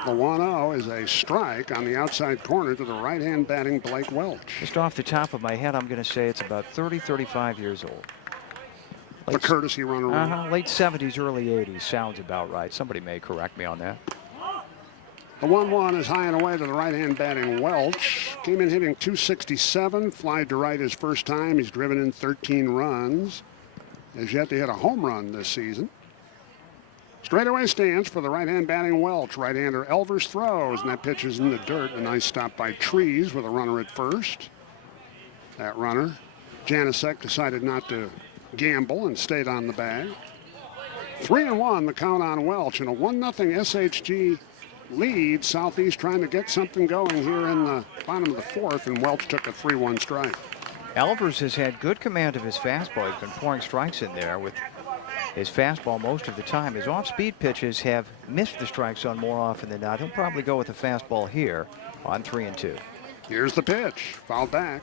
The 1-0 is a strike on the outside corner to the right-hand batting Blake Welch. Just off the top of my head, I'm going to say it's about 30, 35 years old. The courtesy runner rule. Late 70s, early 80s sounds about right. Somebody may correct me on that. The 1-1 is high and away to the right-hand batting Welch. Came in hitting .267, flied to right his first time. He's driven in 13 runs. Has yet to hit a home run this season. Straightaway stance for the right-hand batting Welch. Right-hander Elvers throws, and that pitch is in the dirt. A nice stop by Trees with a runner at first. That runner, Janasek, decided not to gamble and stayed on the bag. 3-1 the count on Welch, and a 1-0 SHG lead. Southeast trying to get something going here in the bottom of the fourth, and Welch took a 3-1 strike. Elvers has had good command of his fastball. He's been pouring strikes in there with his fastball most of the time. His off-speed pitches have missed the strike zone more often than not. He'll probably go with the fastball here on 3-2. Here's the pitch, fouled back.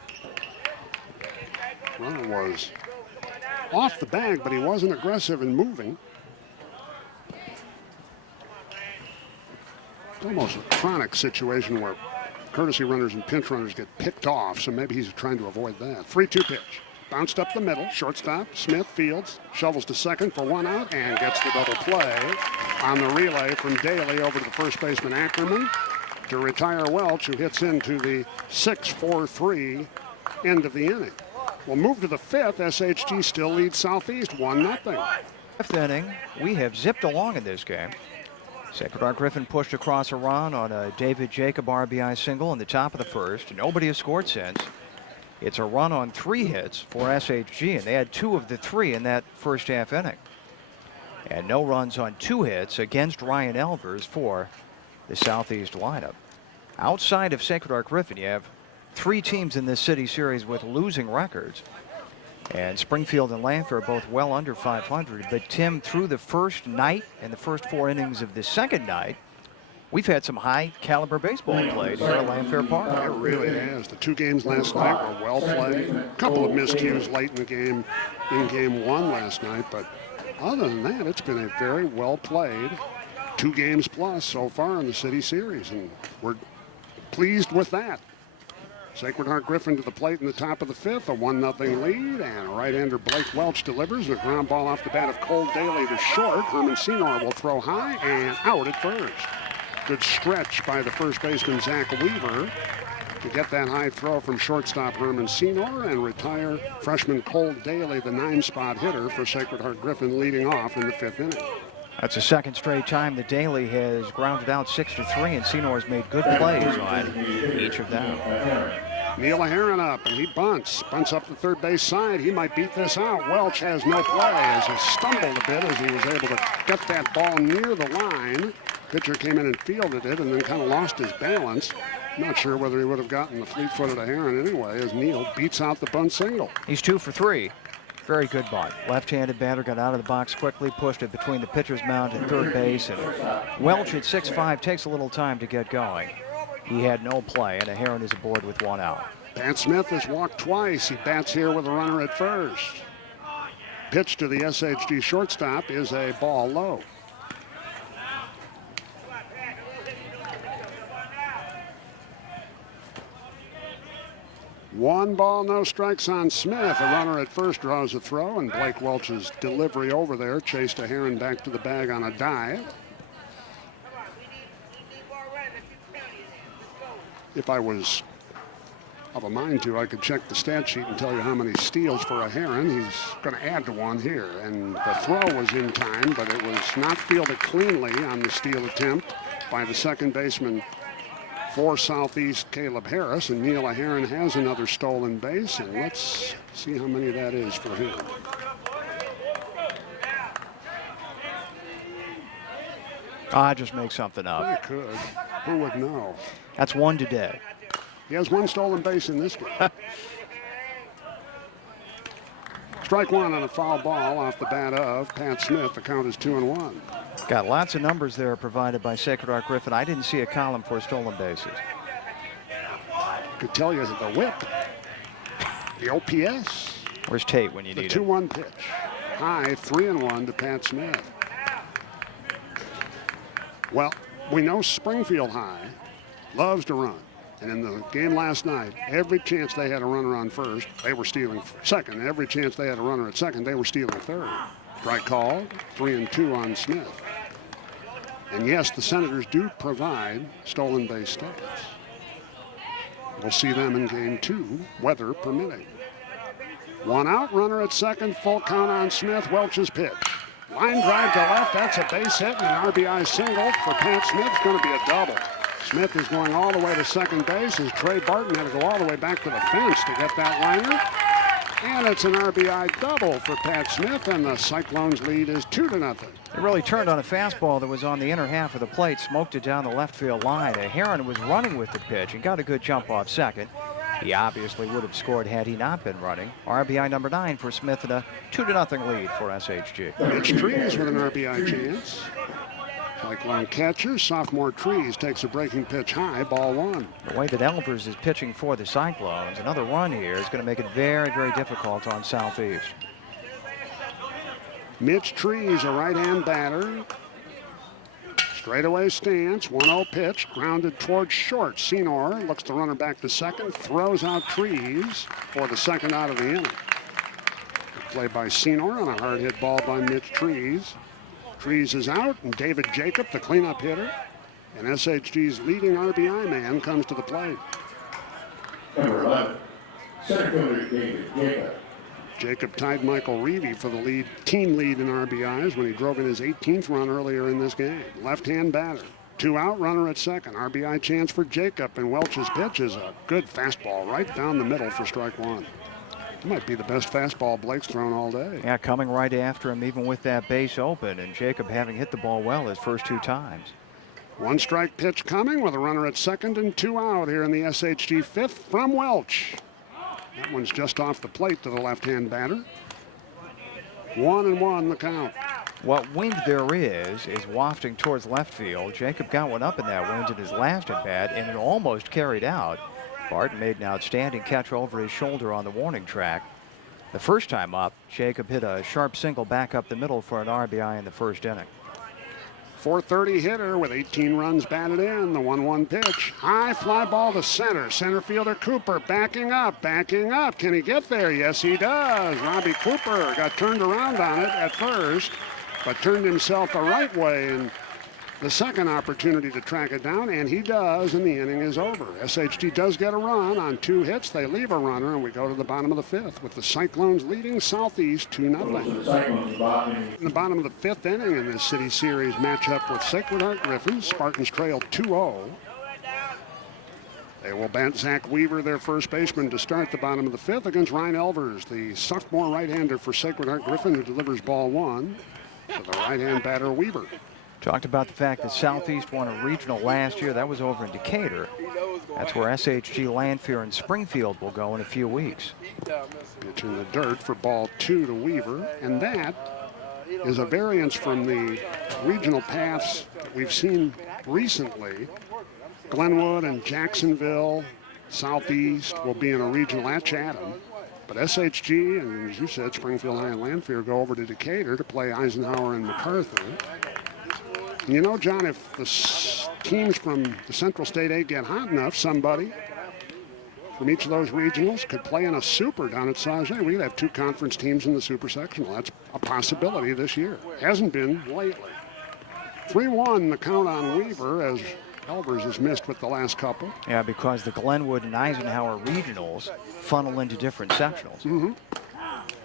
Runner was off the bag, but he wasn't aggressive in moving. It's almost a chronic situation where courtesy runners and pinch runners get picked off, so maybe he's trying to avoid that. 3-2 pitch. Bounced up the middle, shortstop, Smith fields, shovels to second for 1 out, and gets the double play on the relay from Daly over to the first baseman Ackerman to retire Welch, who hits into the 6-4-3 end of the inning. We'll move to the fifth. SHG still leads Southeast 1-0. Fifth inning, we have zipped along in this game. Sacred Heart Griffin pushed across a run on a David Jacob RBI single in the top of the first. Nobody has scored since. It's a run on 3 hits for SHG, and they had 2 of the 3 in that first half inning. And no runs on 2 hits against Ryan Elvers for the Southeast lineup. Outside of Sacred Heart Griffin, you have 3 teams in this city series with losing records. And Springfield and Lanphier are both well under 500. But Tim, through the first night and the first 4 innings of the second night, we've had some high-caliber baseball played here at Lanphier Park. It really has. The 2 games last night were well played. A couple of miscues late in the game, in game 1 last night. But other than that, it's been a very well played 2 games plus so far in the city series. And we're pleased with that. Sacred Heart Griffin to the plate in the top of the fifth, a 1-0 lead, and right-hander Blake Welch delivers, and a ground ball off the bat of Cole Daly to short. Herman Senor will throw high and out at first. Good stretch by the first baseman Zach Weaver to get that high throw from shortstop Herman Senor and retire freshman Cole Daly, the 9-spot hitter for Sacred Heart Griffin, leading off in the 5th inning. That's the second straight time that Daly has grounded out 6-3, and Senor's made good plays on each of them. Neil Aheron up, and he bunts up the third base side. He might beat this out. Welch has no play as he stumbled a bit as he was able to get that ball near the line. Pitcher came in and fielded it and then kind of lost his balance. Not sure whether he would have gotten the fleet-footed Aheron anyway as Neil beats out the bunt single. He's 2 for 3. Very good bunt. Left-handed batter got out of the box quickly, pushed it between the pitcher's mound and third base, and Welch at 6'5" takes a little time to get going. He had no play, and Aheron is aboard with 1 out. Pat Smith has walked twice. He bats here with a runner at first. Pitch to the SHG shortstop is a ball low. One ball, no strikes on Smith. A runner at first draws a throw, and Blake Welch's delivery over there chased Aheron back to the bag on a dive. If I was of a mind to, I could check the stat sheet and tell you how many steals for Aheron. He's going to add to 1 here, and the throw was in time, but it was not fielded cleanly on the steal attempt by the second baseman for Southeast, Caleb Harris, and Neil Aheron has another stolen base, and let's see how many that is for him. I just make something up. They could. Who would know? That's one today. He has one stolen base in this game. Strike one on a foul ball off the bat of Pat Smith. The count is 2-1. Got lots of numbers there provided by Sacred Heart Griffin. I didn't see a column for stolen bases. Could tell you the whip, the OPS. Where's Tate when you The need 2-1 pitch. High, 3-1 to Pat Smith. Well, we know Springfield High loves to run. And in the game last night, every chance they had a runner on first, they were stealing second. Every chance they had a runner at second, they were stealing third. Strike call, 3-2 on Smith. And yes, the Senators do provide stolen base stats. We'll see them in game 2, weather permitting. One out, runner at second, full count on Smith. Welch's pitch. Line drive to left, that's a base hit and an RBI single for Pat Smith. It's going to be a double. Smith is going all the way to second base as Trey Barton had to go all the way back to the fence to get that liner. And it's an RBI double for Pat Smith, and the Cyclones lead is 2-0. He really turned on a fastball that was on the inner half of the plate, smoked it down the left field line. Heron was running with the pitch and got a good jump off second. He obviously would have scored had he not been running. RBI number 9 for Smith and a 2-0 lead for SHG. Mitch Trees with an RBI chance. Cyclone catcher, sophomore Trees takes a breaking pitch high, ball 1. The way that Elvers is pitching for the Cyclones, another run here is going to make it very, very difficult on Southeast. Mitch Trees, a right-hand batter. Straightaway stance, 1-0 pitch, grounded towards short. Senor looks the runner back to second, throws out Trees for the second out of the inning. Play by Senor on a hard hit ball by Mitch Trees. Trees is out, and David Jacob, the cleanup hitter, and SHG's leading RBI man, comes to the plate. Number 11, center fielder David Jacob. Jacob tied Michael Reevy for the team lead in RBIs when he drove in his 18th run earlier in this game. Left-hand batter. 2 out, runner at second. RBI chance for Jacob, and Welch's pitch is a good fastball right down the middle for strike 1. It might be the best fastball Blake's thrown all day. Yeah, coming right after him, even with that base open, and Jacob having hit the ball well his first 2 times. 1 strike pitch coming with a runner at second and 2 out here in the SHG 5th from Welch. That one's just off the plate to the left-hand batter. 1-1 the count. What wind there is wafting towards left field. Jacob got one up in that wind in his last at bat, and it almost carried out. Barton made an outstanding catch over his shoulder on the warning track. The first time up, Jacob hit a sharp single back up the middle for an RBI in the first inning. .430 hitter with 18 runs batted in. The 1-1 pitch. High fly ball to center. Center fielder Cooper backing up. Can he get there? Yes, he does. Robbie Cooper got turned around on it at first, but turned himself the right way in the second opportunity to track it down, and he does, and the inning is over. SHG does get a run on 2 hits. They leave a runner, and we go to the bottom of the 5th with the Cyclones leading Southeast 2-0. In the bottom of the 5th inning in this city series matchup with Sacred Heart Griffins, Spartans trail 2-0. They will bat Zach Weaver, their first baseman, to start the bottom of the 5th against Ryan Elvers, the sophomore right-hander for Sacred Heart Griffin, who delivers ball 1 to the right-hand batter Weaver. Talked about the fact that Southeast won a regional last year. That was over in Decatur. That's where SHG, Lanphier, and Springfield will go in a few weeks. Pitch in the dirt for ball 2 to Weaver, and that is a variance from the regional paths that we've seen recently. Glenwood and Jacksonville, Southeast will be in a regional at Chatham. But SHG, and as you said, Springfield High and Lanphier go over to Decatur to play Eisenhower and MacArthur. You know, John, if the teams from the Central State 8 get hot enough, somebody from each of those regionals could play in a super down at Sauget. We could have 2 conference teams in the super sectional. That's a possibility this year. Hasn't been lately. 3-1 the count on Weaver as Elvers is missed with the last couple. Yeah, because the Glenwood and Eisenhower regionals funnel into different sectionals.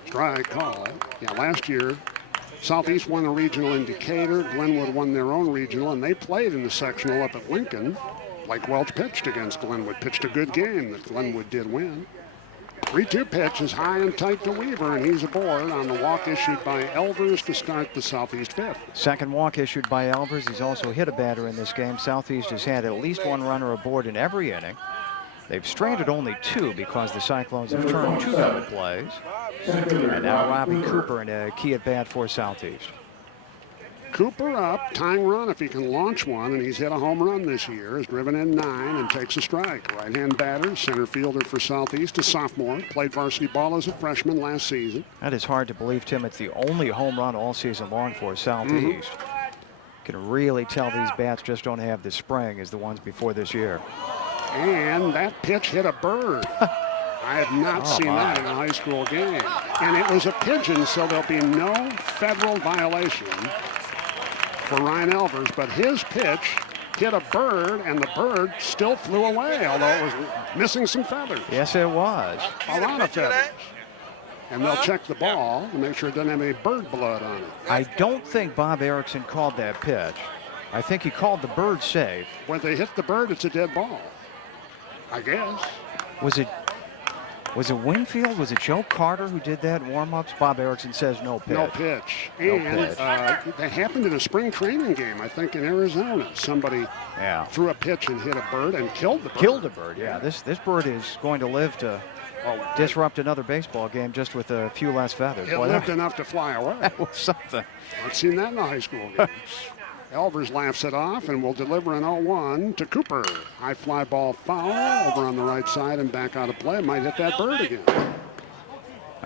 Strike call. Yeah, last year Southeast won a regional in Decatur. Glenwood won their own regional, and they played in the sectional up at Lincoln. Blake Welch pitched against Glenwood, pitched a good game that Glenwood did win. 3-2 pitch is high and tight to Weaver, and he's aboard on the walk issued by Elvers to start the Southeast fifth. Second walk issued by Elvers. He's also hit a batter in this game. Southeast has had at least one runner aboard in every inning. They've stranded only 2 because the Cyclones have turned 2 double plays. And now Robbie Cooper in a key at bat for Southeast. Cooper up, tying run if he can launch one, and he's hit a home run this year. Has driven in 9 and takes a strike. Right-hand batter, center fielder for Southeast, a sophomore. Played varsity ball as a freshman last season. That is hard to believe, Tim. It's the only home run all season long for Southeast. Can really tell these bats just don't have the spring as the ones before this year. And that pitch hit a bird. I have not seen that in a high school game. And it was a pigeon, so there'll be no federal violation for Ryan Elvers, but his pitch hit a bird, and the bird still flew away, although it was missing some feathers. Yes, it was. A lot of feathers. And they'll check the ball to make sure it doesn't have any bird blood on it. I don't think Bob Erickson called that pitch. I think he called the bird safe. When they hit the bird, it's a dead ball, I guess. Was it Winfield? Was it Joe Carter who did that in warm-ups? Bob Erickson says no pitch. No pitch. No And pitch. that happened in a spring training game, I think, in Arizona. Somebody threw a pitch and hit a bird and killed the bird. Killed a bird, yeah. This bird is going to live to disrupt another baseball game just with a few less feathers. It lived enough to fly away. That was something. I've seen that in a high school game. Elvers laughs it off and will deliver an 0-1 to Cooper. High fly ball foul over on the right side and back out of play. Might hit that bird again.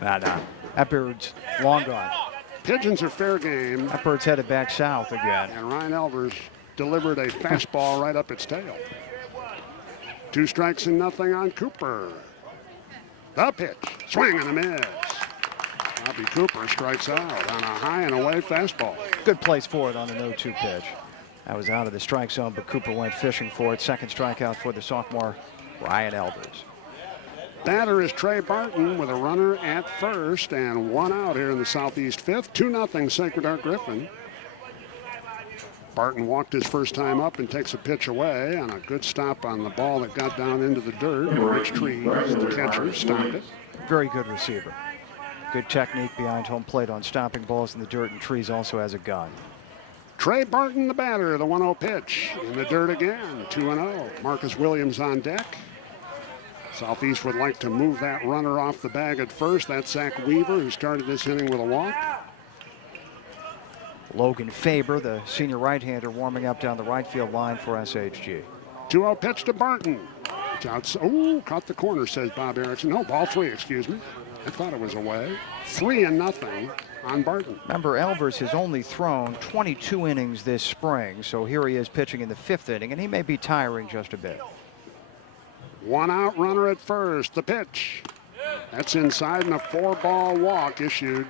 Nah. That bird's long gone. Pigeons are fair game. That bird's headed back south again. And Ryan Elvers delivered a fastball right up its tail. 2 strikes and nothing on Cooper. The pitch. Swing and a miss. Robbie Cooper strikes out on a high and away fastball. Good place for it on the 0-2 pitch. That was out of the strike zone, but Cooper went fishing for it. Second strikeout for the sophomore, Ryan Elvers. Batter is Trey Barton with a runner at first and 1 out here in the Southeast fifth. 2-0 Sacred Heart Griffin. Barton walked his first time up and takes a pitch away on a good stop on the ball that got down into the dirt. Rich Trees, the catcher, stopped it. Very good receiver. Good technique behind home plate on stopping balls in the dirt, and Trees also has a gun. Trey Barton, the batter, the 1-0 pitch. In the dirt again, 2-0. Marcus Williams on deck. Southeast would like to move that runner off the bag at first. That's Zach Weaver, who started this inning with a walk. Logan Faber, the senior right-hander, warming up down the right field line for SHG. 2-0 pitch to Barton. It's out. Oh, caught the corner, says Bob Erickson. No, ball 3, excuse me. I thought it was away. 3-0 on Barton. Remember, Elvers has only thrown 22 innings this spring, so here he is pitching in the 5th inning, and he may be tiring just a bit. 1 out runner at first. The pitch. That's inside, and a 4-ball walk issued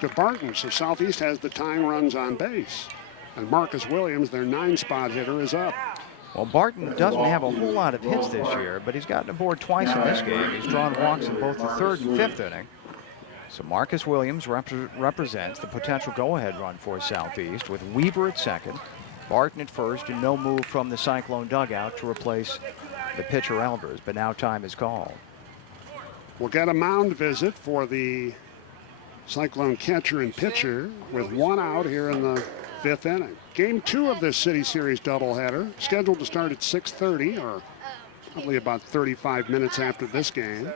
to Barton. So Southeast has the tying runs on base. And Marcus Williams, their 9-spot hitter, is up. Well, Barton doesn't have a whole lot of hits this year, but he's gotten aboard twice in this game. He's drawn walks in both the 3rd and 5th inning. So Marcus Williams represents the potential go-ahead run for Southeast with Weaver at second, Barton at first, and no move from the Cyclone dugout to replace the pitcher Elvers, but now time is called. We'll get a mound visit for the Cyclone catcher and pitcher with 1 out here in the 5th inning. Game 2 of this City Series doubleheader, scheduled to start at 6:30, or probably about 35 minutes after this game.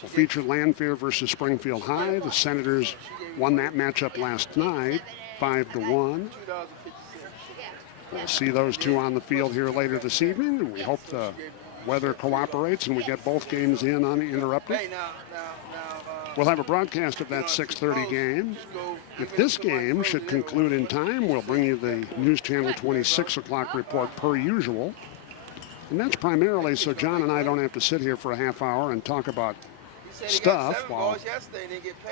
Will feature Lanphier versus Springfield High. The Senators won that matchup last night, 5-1. We'll see those two on the field here later this evening, and we hope the weather cooperates and we get both games in uninterrupted. We'll have a broadcast of that 6:30 game. If this game should conclude in time, we'll bring you the News Channel 26 o'clock report per usual. And that's primarily so John and I don't have to sit here for a half hour and talk about stuff while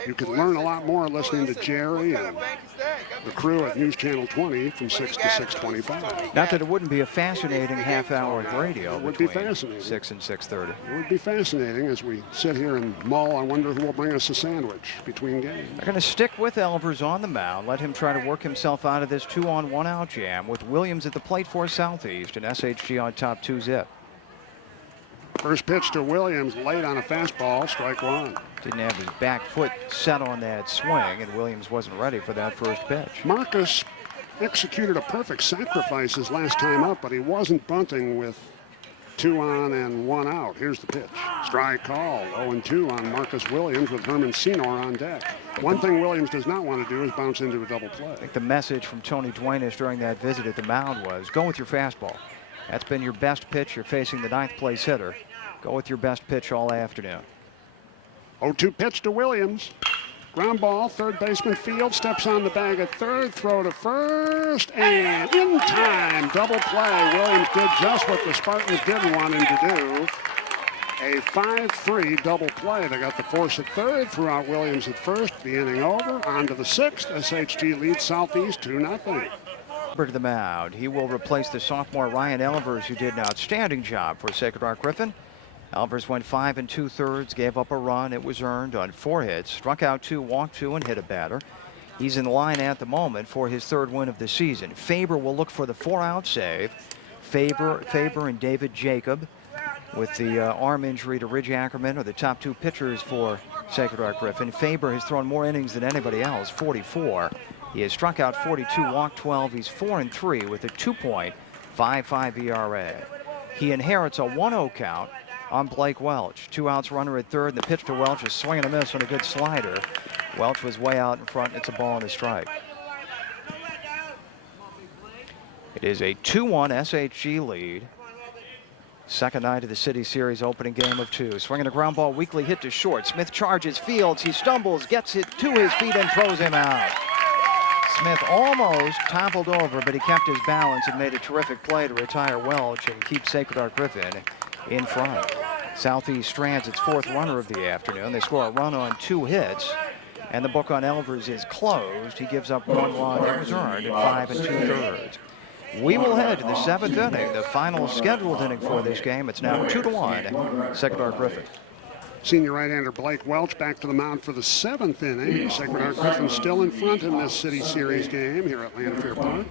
you can learn a lot more listening to Jerry and the crew at News Channel 20 from 6 to 6:25. Not that it wouldn't be a fascinating half hour of radio. It would be fascinating. 6 and 6:30. It would be fascinating as we sit here and mull. I wonder who will bring us a sandwich between games. They're going to stick with Elvers on the mound, let him try to work himself out of this 2-on 1-out jam with Williams at the plate for Southeast and SHG on top 2-zip. First pitch to Williams, late on a fastball, strike one. Didn't have his back foot set on that swing, and Williams wasn't ready for that first pitch. Marcus executed a perfect sacrifice his last time up, but he wasn't bunting with 2 on and 1 out. Here's the pitch. Strike called. 0-2 on Marcus Williams with Herman Senor on deck. One thing Williams does not want to do is bounce into a double play. I think the message from Tony Duenas during that visit at the mound was, go with your fastball. That's been your best pitch. You're facing the 9th place hitter. Go with your best pitch all afternoon. 0-2 pitch to Williams. Ground ball, third baseman Field steps on the bag at third, throw to first, and in time, double play. Williams did just what the Spartans didn't want him to do. A 5-3 double play. They got the force at third, threw out Williams at first, the inning over. On to the 6th. SHG leads Southeast 2-0. To the mound. He will replace the sophomore Ryan Elvers, who did an outstanding job for Sacred Heart Griffin. Elvers went 5 2/3, gave up a run. It was earned on 4 hits, struck out 2, walked 2, and hit a batter. He's in line at the moment for his 3rd win of the season. Faber will look for the 4-out save. Faber and David Jacob, with the arm injury to Ridge Ackerman, are the top 2 pitchers for Sacred Heart Griffin. Faber has thrown more innings than anybody else, 44. He has struck out 42, walked 12. He's 4-3 with a 2.55 ERA. He inherits a 1-0 count on Blake Welch. 2 outs, runner at third, and the pitch to Welch is swing and a miss on a good slider. Welch was way out in front, and it's a ball and a strike. It is a 2-1 SHG lead. Second night of the City Series opening game of 2. Swinging a ground ball, weakly hit to short. Smith charges Fields. He stumbles, gets it to his feet, and throws him out. Smith almost toppled over, but he kept his balance and made a terrific play to retire Welch and keep Sacred Heart Griffin in front. Southeast strands its 4th runner of the afternoon. They score a run on 2 hits, and the book on Elvers is closed. He gives up 1 run that was earned at 5 2/3. We will head to the 7th inning, the final scheduled inning for this game. It's now 2-1, Sacred Heart Griffin. Senior right-hander Blake Welch back to the mound for the 7th inning. Sacred Heart Griffin still in front in this City Series game here at Lanphier Park.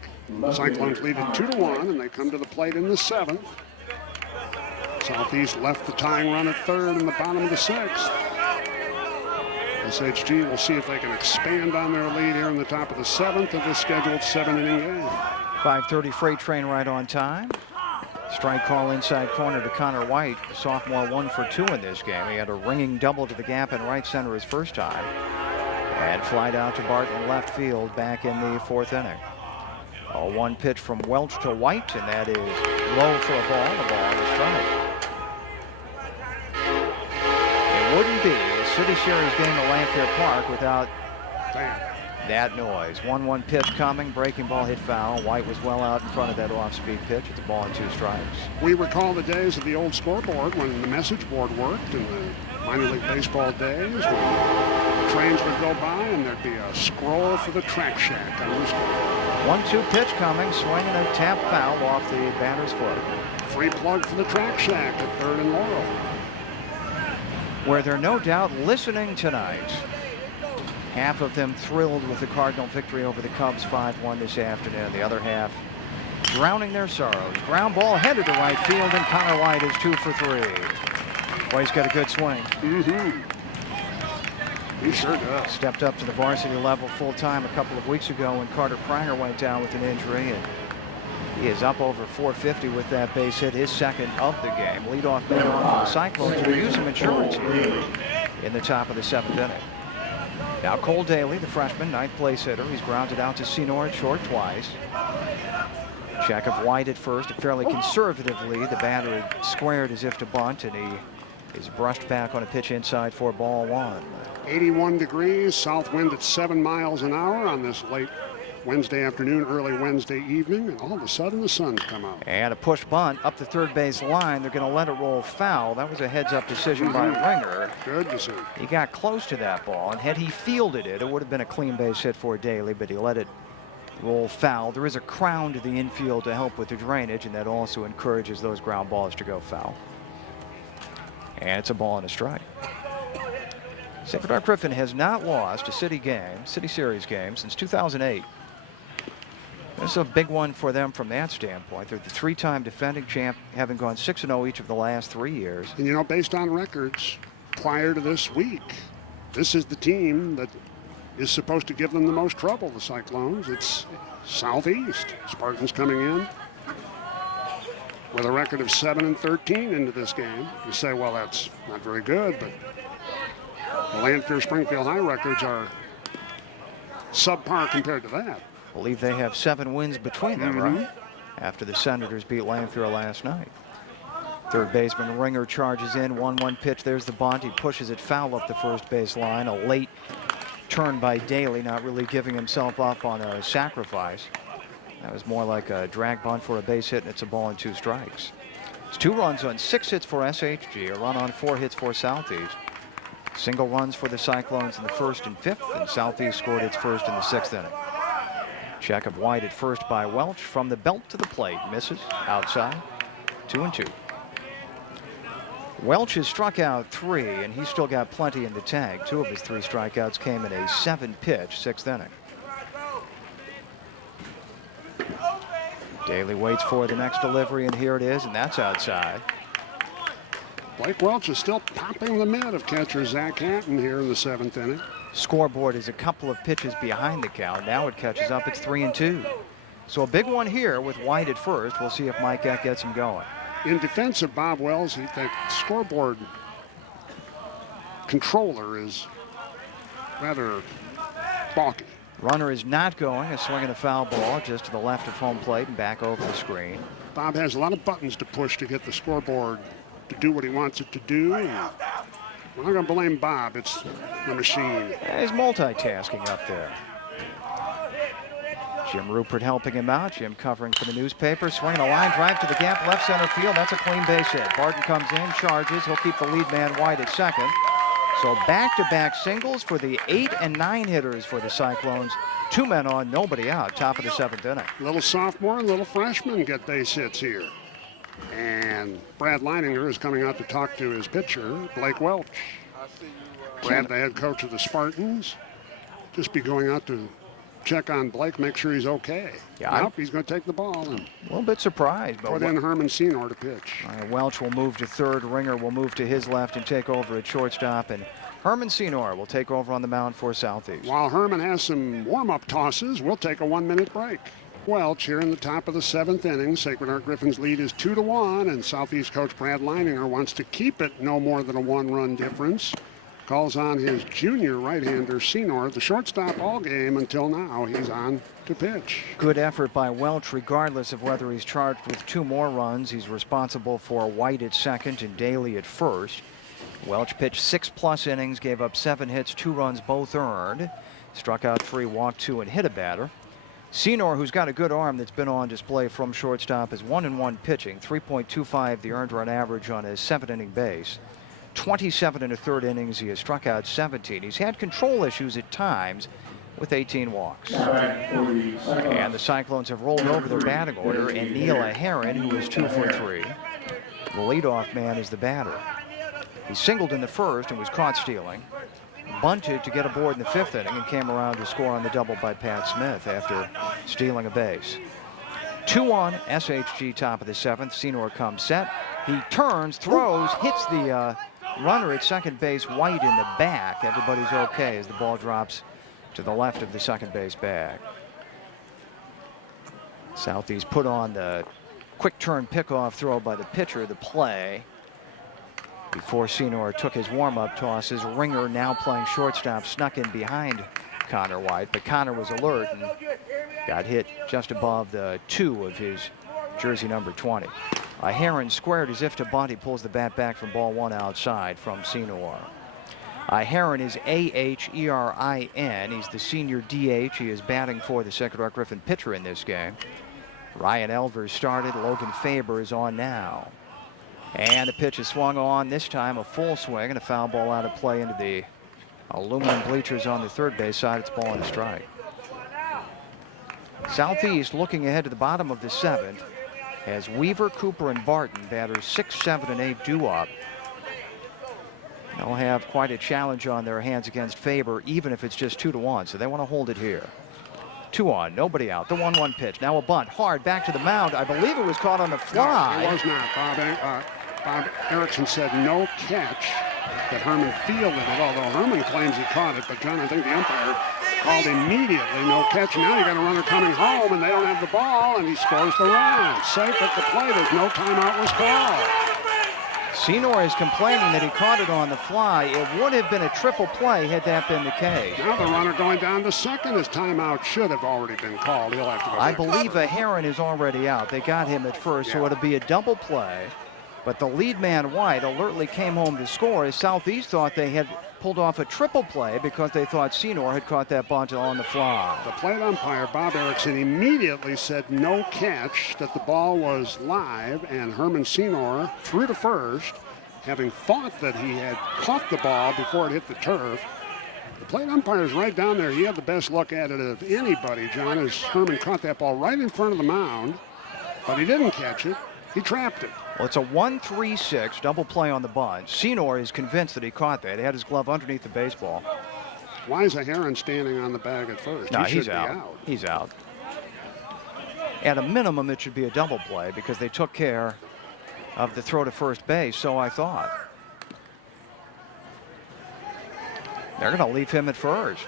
Cyclones lead it 2-1, and they come to the plate in the 7th. Southeast left the tying run at third in the bottom of the 6th. SHG will see if they can expand on their lead here in the top of the 7th of this scheduled 7-inning game. 5:30 freight train right on time. Strike call inside corner to Connor White. The sophomore 1 for 2 in this game. He had a ringing double to the gap in right center his first time. And flied out to Barton in left field back in the 4th inning. A 1 pitch from Welch to White, and that is low for a ball. The ball is strike. It wouldn't be a City Series game at Lanphier Park without that noise. 1-1 pitch coming, breaking ball hit foul. White was well out in front of that off-speed pitch. It's a ball and 2 strikes. We recall the days of the old scoreboard when the message board worked in the minor league baseball days when trains would go by and there'd be a scroll for the track shack on the score. 1-2 pitch coming, swinging a tap foul off the batter's foot. Free plug for the track shack at 3rd and Laurel, where they're no doubt listening tonight. Half of them thrilled with the Cardinal victory over the Cubs 5-1 this afternoon. The other half drowning their sorrows. Ground ball headed to right field, and Connor White is 2 for 3. Boy, he's got a good swing. He sure does. Stepped up to the varsity level full time a couple of weeks ago when Carter Pranger went down with an injury, and he is up over 450 with that base hit, his 2nd of the game. Leadoff man on for the Cyclones, who use some insurance here in the top of the 7th inning. Now Cole Daly, the freshman, 9th place hitter. He's grounded out to Senor at short twice. Check of White at first, fairly conservatively. The batter had squared as if to bunt, and he is brushed back on a pitch inside for ball 1. 81 degrees, south wind at 7 miles an hour on this late Wednesday afternoon, early Wednesday evening, and all of a sudden the sun's come out. And a push bunt up the 3rd base line. They're going to let it roll foul. That was a heads-up decision by Ringer. Good decision. He got close to that ball, and had he fielded it, it would have been a clean base hit for Daly, but he let it roll foul. There is a crown to the infield to help with the drainage, and that also encourages those ground balls to go foul. And it's a ball and a strike. Sacred Heart Griffin has not lost a City Series game since 2008. This is a big one for them from that standpoint. They're the three-time defending champ, having gone 6-0 each of the last 3 years. And, you know, based on records prior to this week, this is the team that is supposed to give them the most trouble, the Cyclones. It's Southeast. Spartans coming in with a record of 7-13 into this game. You say, well, that's not very good, but the Lanphier Springfield High records are subpar compared to that. I believe they have 7 wins between them, right? After the Senators beat Lanphier last night. Third baseman Ringer charges in, 1-1 pitch. There's the bunt. He pushes it foul up the first base line. A late turn by Daly, not really giving himself up on a sacrifice. That was more like a drag bunt for a base hit, and it's a ball and 2 strikes. It's 2 runs on 6 hits for SHG, a run on 4 hits for Southeast. Single runs for the Cyclones in the 1st and 5th, and Southeast scored its first in the 6th inning. Check of wide at first by Welch from the belt to the plate. Misses outside. 2-2. Welch has struck out 3, and he's still got plenty in the tank. 2 of his 3 strikeouts came in a 7-pitch 6th inning. Daly waits for the next delivery, and here it is, and that's outside. Blake Welch is still popping the mitt of catcher Zach Hatton here in the 7th inning. Scoreboard is a couple of pitches behind the count. Now it catches up. It's 3-2. So a big one here with White at first. We'll see if Mike Eck gets him going. In defense of Bob Wells, the scoreboard controller is rather balky. Runner is not going. A swing and a foul ball just to the left of home plate and back over the screen. Bob has a lot of buttons to push to get the scoreboard to do what he wants it to do. And we're not going to blame Bob. It's the machine. Yeah, he's multitasking up there. Jim Rupert helping him out. Jim covering for the newspaper. Swinging a line drive to the gap, left center field. That's a clean base hit. Barton comes in, charges. He'll keep the lead man White at second. So back-to-back singles for the 8 and 9 hitters for the Cyclones. 2 men on, nobody out. Top of the 7th inning. Little sophomore and little freshman get base hits here. And Brad Leininger is coming out to talk to his pitcher, Blake Welch. Brad, the head coach of the Spartans, just be going out to check on Blake, make sure he's okay. Yeah, nope, he's going to take the ball and a little bit surprised. But put in Herman Senor to pitch. Welch will move to third. Ringer will move to his left and take over at shortstop. And Herman Senor will take over on the mound for Southeast. While Herman has some warm-up tosses, we'll take a 1-minute break. Welch here in the top of the 7th inning. Sacred Heart Griffin's lead is 2-1, and Southeast coach Brad Leininger wants to keep it no more than a 1-run difference. Calls on his junior right-hander Senor, the shortstop all game until now. He's on to pitch. Good effort by Welch, regardless of whether he's charged with 2 more runs. He's responsible for White at second and Daly at first. Welch pitched 6+ innings, gave up 7 hits, 2 runs, both earned. Struck out 3, walked 2, and hit a batter. Senor, who's got a good arm that's been on display from shortstop, is 1-1 pitching, 3.25 the earned run average on his 7th-inning base. 27 1/3 innings, he has struck out 17. He's had control issues at times with 18 walks. And the Cyclones have rolled over their batting order, and Neil Aheron, who is 2 for 3. The leadoff man is the batter. He singled in the 1st and was caught stealing. Bunted to get aboard in the 5th inning and came around to score on the double by Pat Smith after stealing a base. 2-1, SHG top of the 7th. Senor comes set. He turns, throws, hits the runner at second base, White in the back. Everybody's okay as the ball drops to the left of the second base bag. Southeast put on the quick turn pickoff throw by the pitcher, the play. Before Senor took his warm-up tosses, Ringer, now playing shortstop, snuck in behind Connor White, but Connor was alert and got hit just above the 2 of his jersey number 20. Heron squared as if to bunt. He pulls the bat back from ball 1 outside from Senor. Heron is A-H-E-R-I-N. He's the senior DH. He is batting for the Sacred Heart Griffin pitcher in this game. Ryan Elvers started. Logan Faber is on now. And the pitch is swung on, this time a full swing and a foul ball out of play into the aluminum bleachers on the third base side. It's ball and a strike. Southeast looking ahead to the bottom of the 7th has Weaver, Cooper, and Barton. Batters 6, 7, and 8 due up. They'll have quite a challenge on their hands against Faber, even if it's just 2-1, so they want to hold it here. 2 on, nobody out. The 1-1 pitch. Now a bunt, hard back to the mound. I believe it was caught on the fly. No, it was not. Bob Erickson said no catch, that Herman fielded it, although Herman claims he caught it. But, John, I think the umpire called immediately no catch. Now you got a runner coming home, and they don't have the ball, and he scores the run. Safe at the plate as no timeout was called. Senor is complaining that he caught it on the fly. It would have been a triple play had that been the case. Now the runner going down to second. His timeout should have already been called. He'll have to go I back. believe a Heron is already out. They got him at first, so it'll be a double play. But the lead man, White, alertly came home to score as Southeast thought they had pulled off a triple play because they thought Senor had caught that bunt on the fly. The plate umpire, Bob Erickson, immediately said no catch, that the ball was live, and Herman Senor threw to first, having thought that he had caught the ball before it hit the turf. The plate umpire is right down there. He had the best look at it of anybody, John, as Herman caught that ball right in front of the mound, but he didn't catch it. He trapped it. Well, it's a 1-3-6 double play on the bunt. Senor is convinced that he caught that. He had his glove underneath the baseball. Why is a Heron standing on the bag at first? No, he he's should be out. He's out. At a minimum, it should be a double play because they took care of the throw to first base, so I thought. They're going to leave him at first.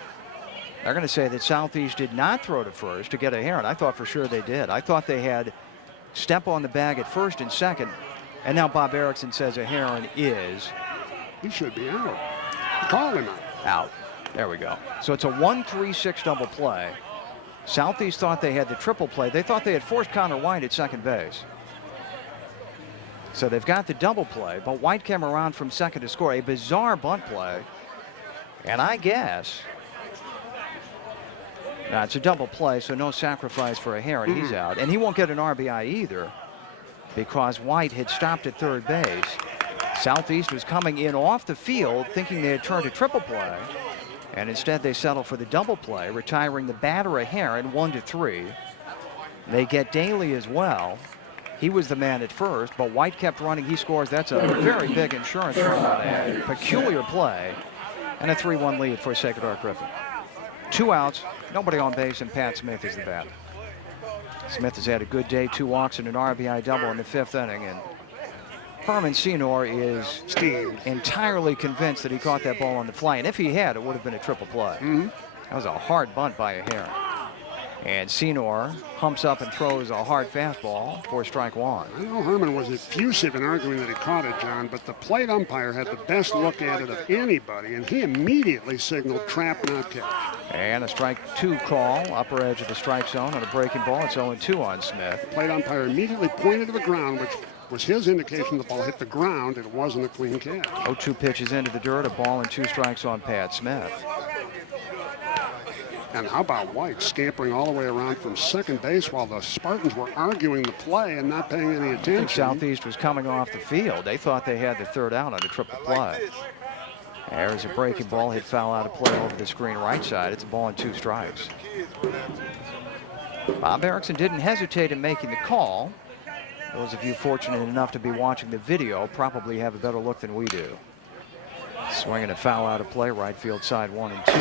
They're going to say that Southeast did not throw to first to get a Heron. I thought for sure they did. I thought they had step on the bag at first and second, and now Bob Erickson says a Heron is. He should be out. Call him out. There we go. So it's a 1-3-6 double play. Southeast thought they had the triple play. They thought they had forced Connor White at second base. So they've got the double play, but White came around from second to score a bizarre bunt play. And I guess, now it's a double play, so no sacrifice for a Heron. He's out, and he won't get an RBI either because White had stopped at third base. Southeast was coming in off the field thinking they had turned a triple play, and instead they settle for the double play, retiring the batter a Heron 1-3. They get Daly as well. He was the man at first, but White kept running. He scores. That's a very big insurance run on a peculiar play, and a 3-1 lead for Sacred Heart Griffin. 2 outs, nobody on base, and Pat Smith is the batter. Smith has had a good day, 2 walks and an RBI double in the 5th inning, and Herman Senor is entirely convinced that he caught that ball on the fly, and if he had, it would have been a triple play. That was a hard bunt by a Heron. And Senor humps up and throws a hard fastball for strike 1. I know Herman was effusive in arguing that he caught it, John, but the plate umpire had the best look at it of anybody, and he immediately signaled trap, not catch. And a strike 2 call, upper edge of the strike zone on a breaking ball. It's 0-2 on Smith. The plate umpire immediately pointed to the ground, which was his indication the ball hit the ground. It wasn't a clean catch. 0-2 pitches into the dirt, a ball and 2 strikes on Pat Smith. And how about White scampering all the way around from second base while the Spartans were arguing the play and not paying any attention? I think Southeast was coming off the field. They thought they had the 3rd out on a triple play. There's a breaking ball, hit foul out of play over the screen right side. It's a ball and 2 strikes. Bob Erickson didn't hesitate in making the call. Those of you fortunate enough to be watching the video probably have a better look than we do. Swinging a foul out of play, right field side 1 and 2.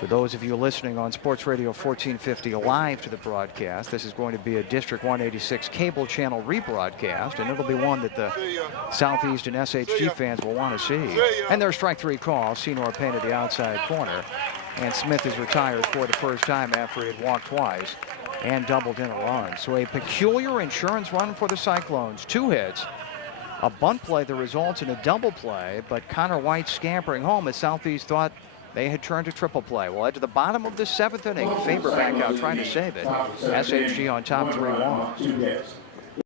For those of you listening on Sports Radio 1450 live to the broadcast, this is going to be a District 186 cable channel rebroadcast, and it'll be one that the Southeast and SHG fans will want to see. And there's strike 3 call. Senor painted the outside corner, and Smith is retired for the first time after he had walked twice and doubled in a run. So a peculiar insurance run for the Cyclones. 2 hits, a bunt play that results in a double play, but Connor White scampering home as Southeast thought they had turned a triple play. Well, at the bottom of the 7th inning, Faber back out trying to save it. SHG on top 3-1.